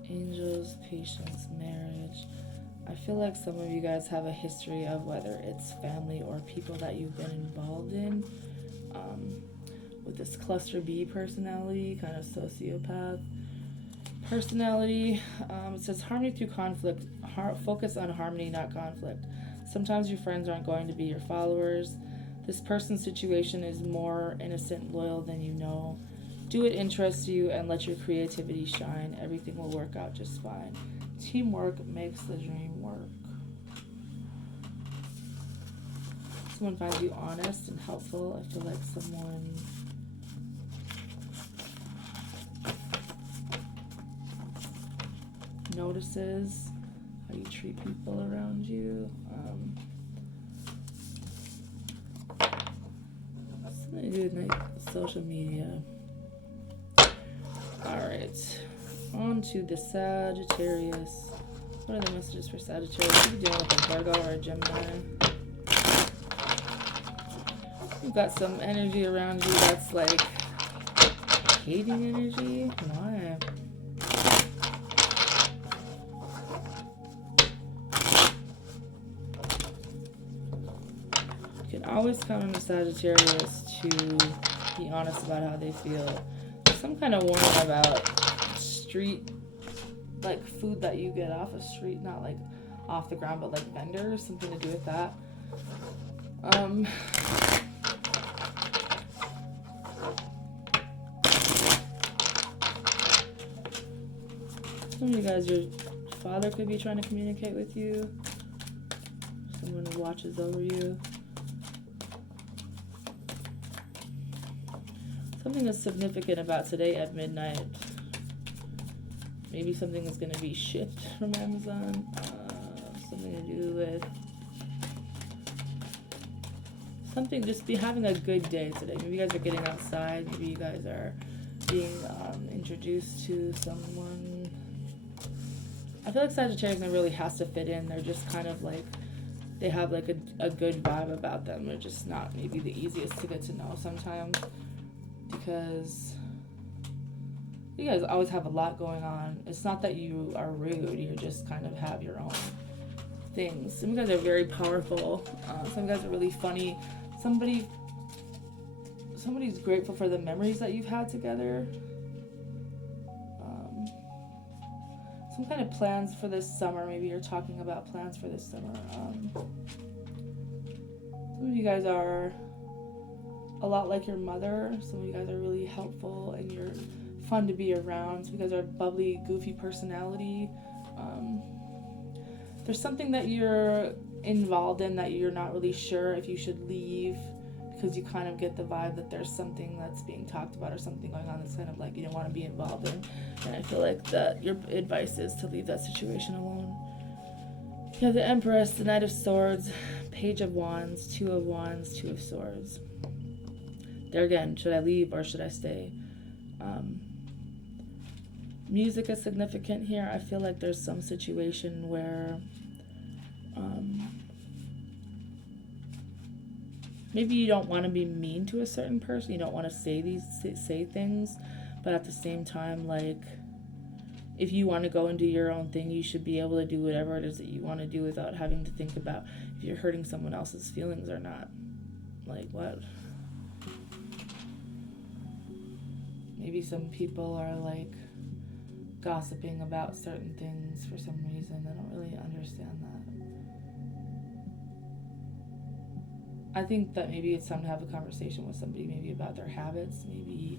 Angels, Patience, Marriage. I feel like some of you guys have a history of whether it's family or people that you've been involved in. With this cluster B personality, kind of sociopath personality. It says harmony through conflict. Focus on harmony, not conflict. Sometimes your friends aren't going to be your followers. This person's situation is more innocent, loyal than you know. Do what interests you and let your creativity shine. Everything will work out just fine. Teamwork makes the dream work. Someone finds you honest and helpful. I feel like someone notices how you treat people around you. Something to do with my social media. Alright, on to the Sagittarius. What are the messages for Sagittarius? Are you dealing with a Virgo or a Gemini? You've got some energy around you that's like hating energy. Why? You can always count on the Sagittarius to be honest about how they feel. There's some kind of warning about street, like food that you get off a street, not like off the ground, but like vendors, something to do with that. Some of you guys, your father could be trying to communicate with you. Someone who watches over you. Something is significant about today at midnight. Maybe something is going to be shipped from Amazon. Something to do with something, just be having a good day today. Maybe you guys are getting outside. Maybe you guys are being introduced to someone. I feel like Sagittarius really has to fit in. They're just kind of like, they have like a good vibe about them. They're just not maybe the easiest to get to know sometimes, because you guys always have a lot going on. It's not that you are rude, you just kind of have your own things. Some of you guys are very powerful. Some of you guys are really funny. Somebody's grateful for the memories that you've had together. Some kind of plans for this summer. Maybe you're talking about plans for this summer. Some of you guys are a lot like your mother. Some of you guys are really helpful and you're fun to be around. Some of you guys are bubbly, goofy personality. There's something that you're involved in that you're not really sure if you should leave, because you kind of get the vibe that there's something that's being talked about or something going on that's kind of like you don't want to be involved in. And I feel like that your advice is to leave that situation alone. You have the Empress, the Knight of Swords, Page of Wands, Two of Wands, Two of Swords. There again, should I leave or should I stay? Music is significant here. I feel like there's some situation where maybe you don't want to be mean to a certain person. You don't want to say things, but at the same time, like, if you want to go and do your own thing, you should be able to do whatever it is that you want to do without having to think about if you're hurting someone else's feelings or not. Like, what? Maybe some people are, like, gossiping about certain things for some reason. I don't really understand that. I think that maybe it's time to have a conversation with somebody, maybe about their habits, maybe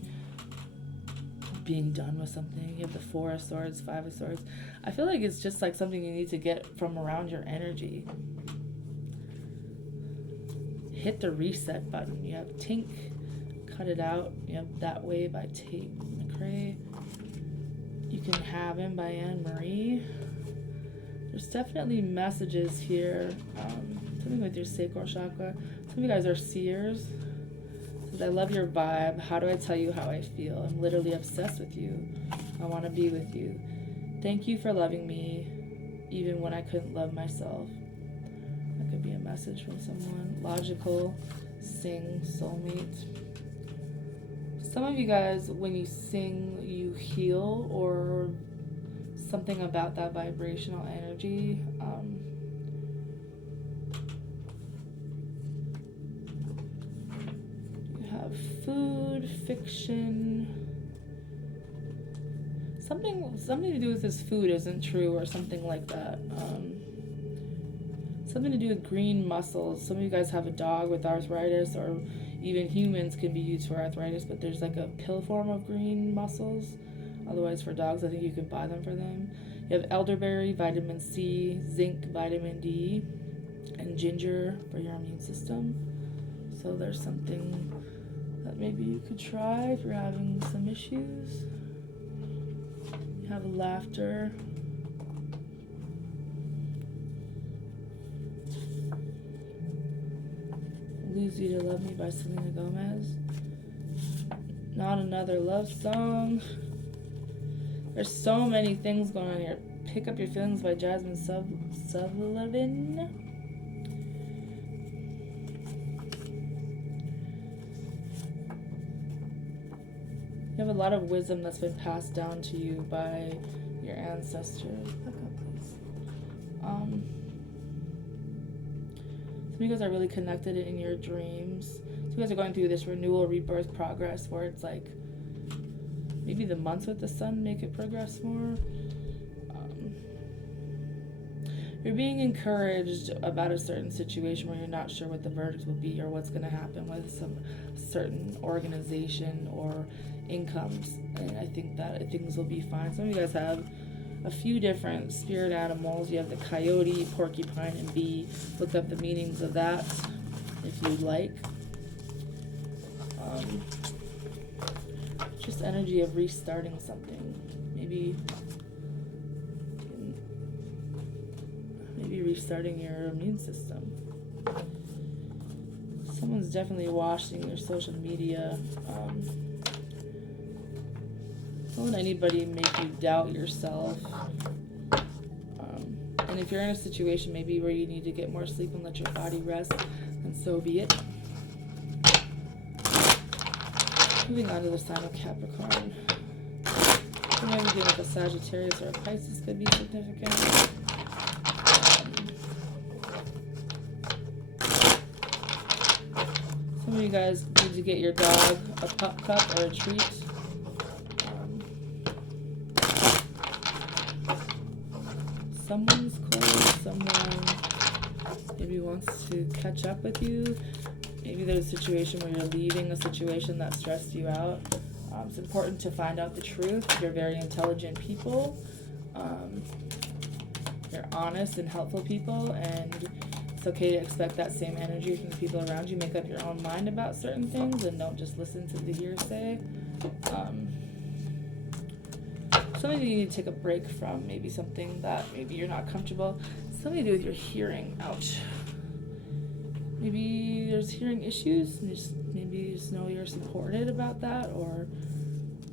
being done with something. You have the 4 of Swords, 5 of Swords. I feel like it's just like something you need to get from around your energy. Hit the reset button. You have Tink, Cut It Out. You have That Way by Tate McRae. You Can Have Him by Anne Marie. There's definitely messages here. Something with your sacral chakra. Some of you guys are seers. I love your vibe. How do I tell you how I feel? I'm literally obsessed with you. I want to be with you. Thank you for loving me, even when I couldn't love myself. That could be a message from someone. Logical, sing, soulmate. Some of you guys, when you sing, you heal, or something about that vibrational energy. Food, fiction, something to do with this food isn't true, or something like that. Something to do with green muscles. Some of you guys have a dog with arthritis, or even humans can be used for arthritis, but there's like a pill form of green mussels. Otherwise, for dogs, I think you can buy them for them. You have elderberry, vitamin C, zinc, vitamin D, and ginger for your immune system. So there's something that maybe you could try if you're having some issues. You have laughter. Lose You to Love Me by Selena Gomez. Not Another Love Song. There's so many things going on here. Pick Up Your Feelings by Jasmine Sullivan. You have a lot of wisdom that's been passed down to you by your ancestors. Look up, please. Some of you guys are really connected in your dreams. Some of you guys are going through this renewal, rebirth, progress, where it's like maybe the months with the sun make it progress more. You're being encouraged about a certain situation where you're not sure what the verdict will be, or what's going to happen with some certain organization or incomes, and I think that things will be fine. Some of you guys have a few different spirit animals. You have the coyote, porcupine, and bee. Look up the meanings of that if you'd like. Just energy of restarting something. Maybe restarting your immune system. Someone's definitely washing their social media. Don't let anybody make you doubt yourself. And if you're in a situation maybe where you need to get more sleep and let your body rest, then so be it. Moving on to the sign of Capricorn. Something maybe with a Sagittarius or a Pisces could be significant. Some of you guys need to get your dog a pup cup or a treat. Someone's close, someone maybe wants to catch up with you. Maybe there's a situation where you're leaving a situation that stressed you out. It's important to find out the truth. You're very intelligent people. You're honest and helpful people, and it's okay to expect that same energy from the people around you. Make up your own mind about certain things and don't just listen to the hearsay. Something you need to take a break from, maybe something that maybe you're not comfortable. Something to do with your hearing. Ouch. Maybe there's hearing issues, and maybe you just know you're supported about that, or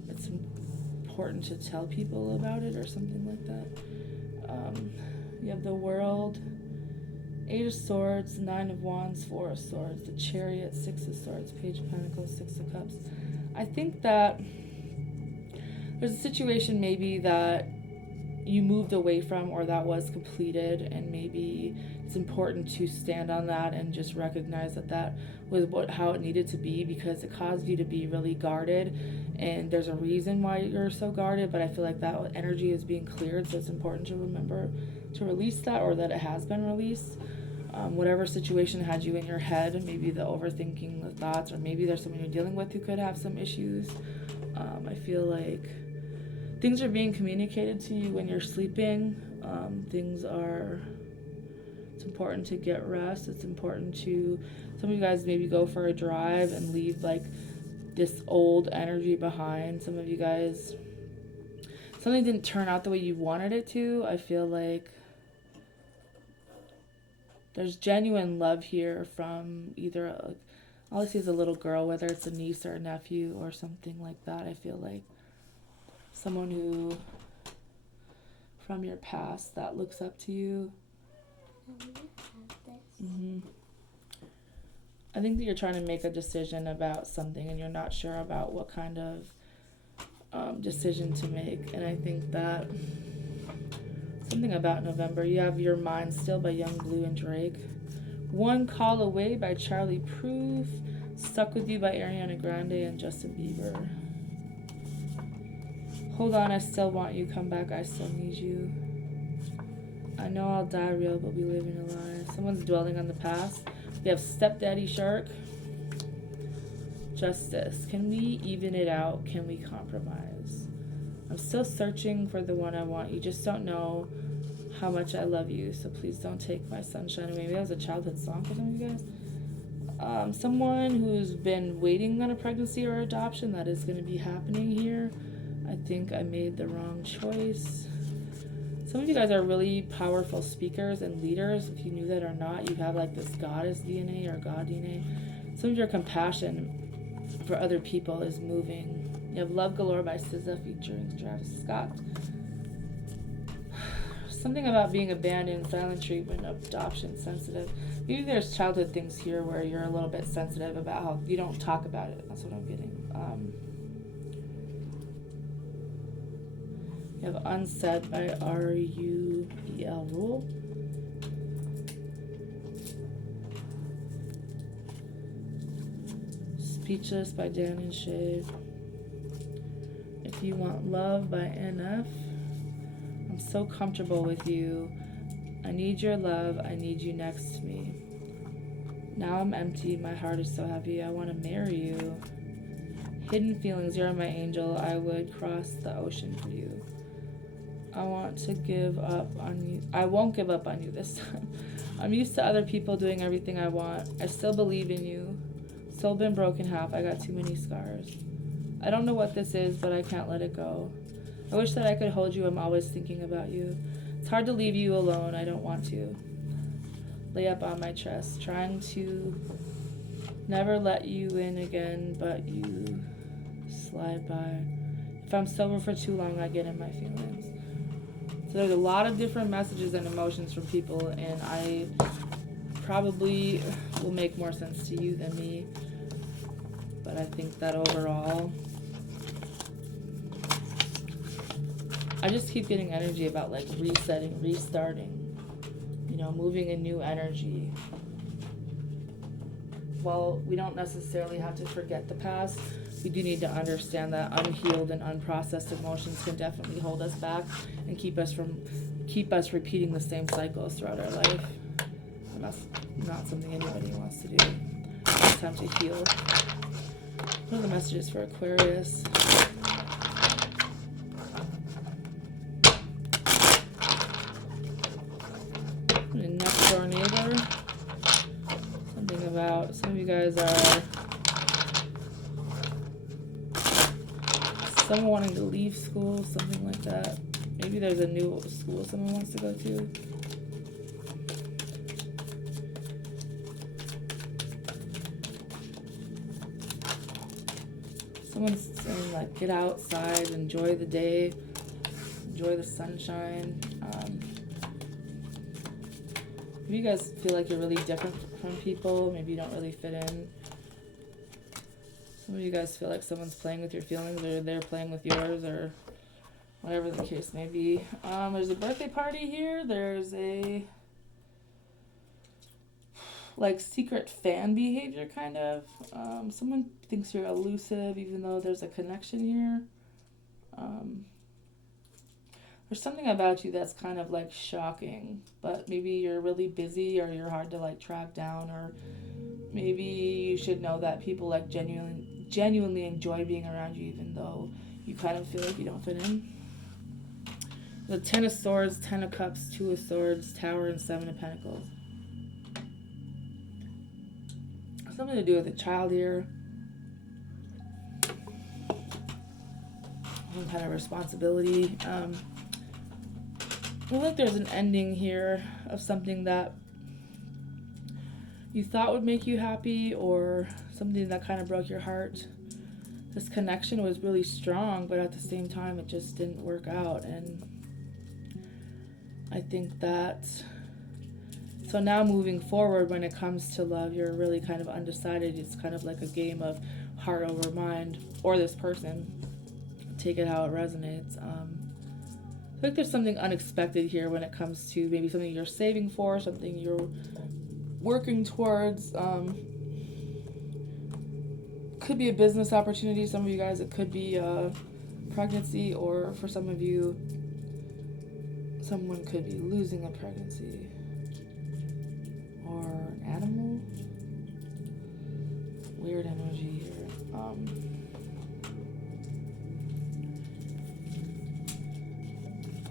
it's important to tell people about it or something like that. You have the World, Eight of Swords, Nine of Wands, Four of Swords, the Chariot, Six of Swords, Page of Pentacles, Six of Cups. I think that there's a situation maybe that you moved away from, or that was completed, and maybe it's important to stand on that and just recognize that that was how it needed to be, because it caused you to be really guarded, and there's a reason why you're so guarded. But I feel like that energy is being cleared, so it's important to remember to release that, or that it has been released. Whatever situation had you in your head, maybe the overthinking, the thoughts, or maybe there's someone you're dealing with who could have some issues. I feel like things are being communicated to you when you're sleeping. It's important to get rest. It's important to, some of you guys maybe go for a drive and leave like this old energy behind. Some of you guys, something didn't turn out the way you wanted it to. I feel like there's genuine love here from either, all I see is a little girl, whether it's a niece or a nephew or something like that. I feel like someone who, from your past, that looks up to you. I think that you're trying to make a decision about something, and you're not sure about what kind of decision to make. And I think that something about November, you have Your Mind Still by Young Blue and Drake, One Call Away by Charlie Proof, Stuck With You by Ariana Grande and Justin Bieber, Hold On, I Still Want You, Come Back, I Still Need You, I Know I'll Die Real But We Live in a Lie, Someone's Dwelling on the Past. We have Stepdaddy Shark, Justice, Can we even it out? Can we compromise? I'm still searching for the one I want. You just don't know how much I love you, so please don't take my sunshine away. Maybe that was a childhood song for some of you guys. Someone who's been waiting on a pregnancy or adoption, that is going to be happening here. I think I made the wrong choice. Some of you guys are really powerful speakers and leaders. If you knew that or not, you have like this goddess DNA or God DNA. Some of your compassion for other people is moving. You have Love Galore by SZA featuring Travis Scott. Something about being abandoned, silent treatment, adoption, sensitive. Maybe there's childhood things here where you're a little bit sensitive about how you don't talk about it. That's what I'm getting. You have Unsaid by RUEL. Speechless by Dan and Shay. If You Want Love by NF. I'm so comfortable with you. I need your love. I need you next to me. Now I'm empty. My heart is so heavy. I want to marry you. Hidden Feelings. You're my angel. I would cross the ocean for you. I want to give up on you. I won't give up on you this time. I'm used to other people doing everything I want. I still believe in you. Still been broken half. I got too many scars. I don't know what this is, but I can't let it go. I wish that I could hold you. I'm always thinking about you. It's hard to leave you alone. I don't want to. Lay up on my chest, trying to never let you in again, but you slide by. If I'm sober for too long, I get in my feelings. So there's a lot of different messages and emotions from people, and I probably will make more sense to you than me. But I think that overall, I just keep getting energy about like resetting, restarting, you know, moving in new energy. While we don't necessarily have to forget the past, we do need to understand that unhealed and unprocessed emotions can definitely hold us back and keep us repeating the same cycles throughout our life. And that's not something anybody wants to do. It's time to heal. What are the messages for Aquarius? Next door neighbor. Something about some of you guys are someone wanting to leave school, something like that. Maybe there's a new school someone wants to go to. Someone's saying like get outside, enjoy the day, enjoy the sunshine. you guys feel like you're really different from people. Maybe you don't really fit in. Some of you guys feel like someone's playing with your feelings, or they're playing with yours, or whatever the case may be. There's a birthday party here. There's a like secret fan behavior, kind of. Someone thinks you're elusive, even though there's a connection here. There's something about you that's kind of like shocking, but maybe you're really busy, or you're hard to like track down, or maybe you should know that people like genuinely enjoy being around you, even though you kind of feel like you don't fit in. The 10 of Swords, 10 of Cups, 2 of Swords, Tower, and 7 of Pentacles. Something to do with a child here. Some kind of responsibility. I feel like there's an ending here of something that you thought would make you happy, or something that kind of broke your heart. This connection was really strong, but at the same time it just didn't work out. And I think that, so now moving forward, when it comes to love, you're really kind of undecided. It's kind of like a game of heart over mind, or this person. Take it how it resonates. I feel like there's something unexpected here when it comes to maybe something you're saving for, something you're working towards. Could be a business opportunity. Some of you guys, it could be a pregnancy, or for some of you, someone could be losing a pregnancy, or an animal. Weird energy here.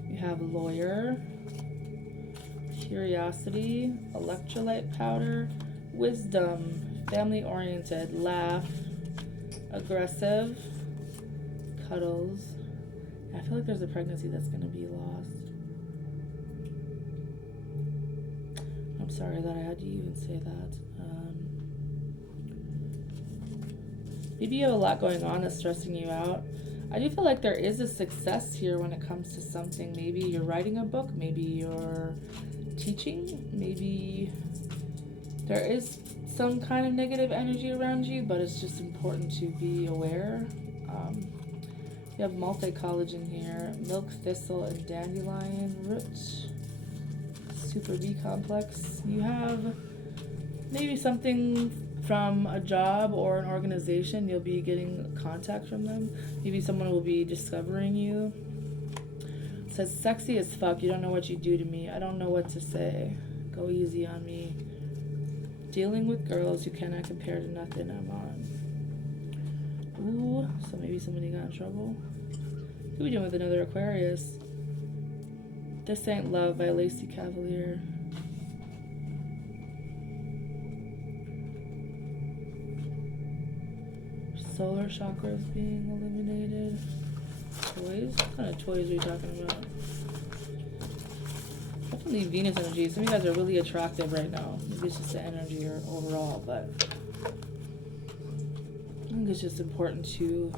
You have lawyer, curiosity, electrolyte powder, wisdom, family-oriented, laugh, aggressive, cuddles. I feel like there's a pregnancy that's going to be lost. I'm sorry that I had to even say that. Maybe you have a lot going on that's stressing you out. I do feel like there is a success here when it comes to something. Maybe you're writing a book, maybe you're teaching, maybe there is some kind of negative energy around you, but it's just important to be aware. You have multi-collagen here, milk thistle and dandelion root, super B complex. You have maybe something from a job or an organization. You'll be getting contact from them. Maybe someone will be discovering you. It says, sexy as fuck. You don't know what you do to me. I don't know what to say. Go easy on me. Dealing with girls you cannot compare to nothing I'm on. Ooh, so maybe somebody got in trouble. What are we doing with another Aquarius? This Ain't Love by Lacey Cavalier. Solar chakra is being eliminated. Toys? What kind of toys are you talking about? Definitely Venus energy. Some of you guys are really attractive right now. Maybe it's just the energy or overall, but I think it's just important to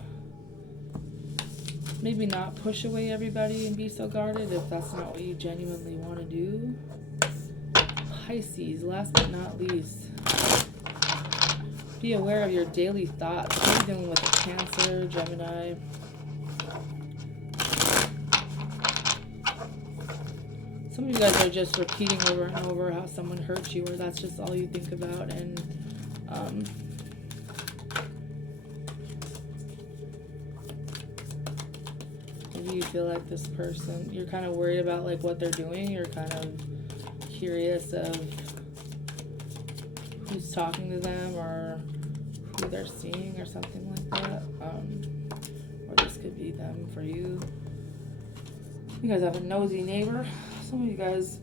maybe not push away everybody and be so guarded if that's not what you genuinely want to do. Pisces, last but not least. Be aware of your daily thoughts. You're dealing with a Cancer, Gemini. Some of you guys are just repeating over and over how someone hurt you, or that's just all you think about. And maybe you feel like this person, you're kind of worried about like what they're doing. You're kind of curious of who's talking to them, or who they're seeing, or something like that. Or this could be them for you. You guys have a nosy neighbor. Some of you guys,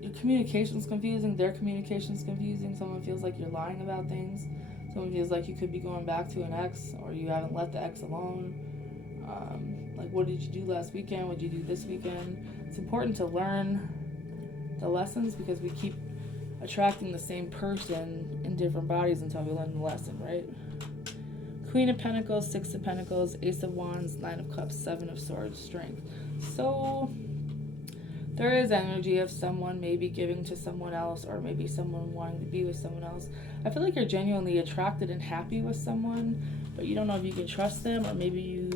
your communication's confusing, their communication's confusing. Someone feels like you're lying about things. Someone feels like you could be going back to an ex, or you haven't let the ex alone. Like, what did you do last weekend? What did you do this weekend? It's important to learn the lessons, because we keep attracting the same person in different bodies until we learn the lesson, right? Queen of Pentacles, Six of Pentacles, Ace of Wands, Nine of Cups, Seven of Swords, Strength. So There is energy of someone maybe giving to someone else, or maybe someone wanting to be with someone else. I feel like you're genuinely attracted and happy with someone, but you don't know if you can trust them, or maybe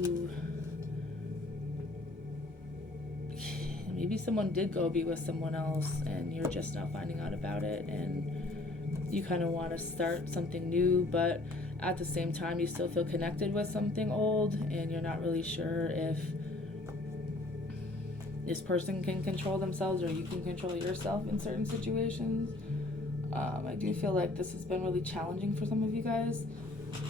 someone did go be with someone else and you're just now finding out about it, and you kind of want to start something new, but at the same time you still feel connected with something old, and you're not really sure if this person can control themselves or you can control yourself in certain situations. I do feel like this has been really challenging for some of you guys,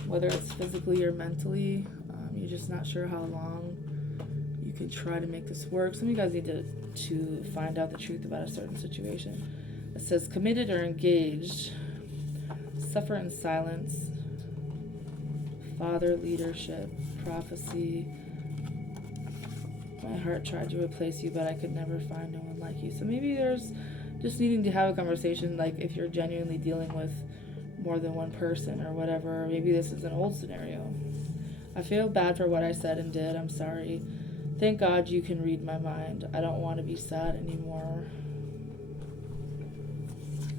whether it's physically or mentally. You're just not sure how long you can try to make this work. Some of you guys need to find out the truth about a certain situation. It says committed or engaged, suffer in silence, father, leadership, prophecy. My heart tried to replace you, but I could never find no one like you. So maybe there's just needing to have a conversation, like if you're genuinely dealing with more than one person or whatever, or maybe this is an old scenario. I feel bad for what I said and did. I'm sorry. Thank God you can read my mind. I don't want to be sad anymore.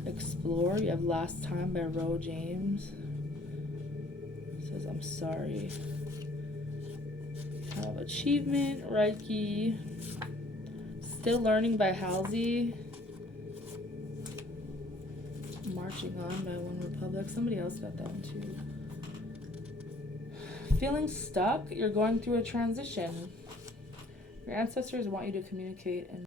Explore. You have Last Time by Ro James. It says, I'm sorry. I have Achievement, Reiki. Still Learning by Halsey. Marching On by One Republic. Somebody else got that one too. Feeling stuck. You're going through a transition. Your ancestors want you to communicate and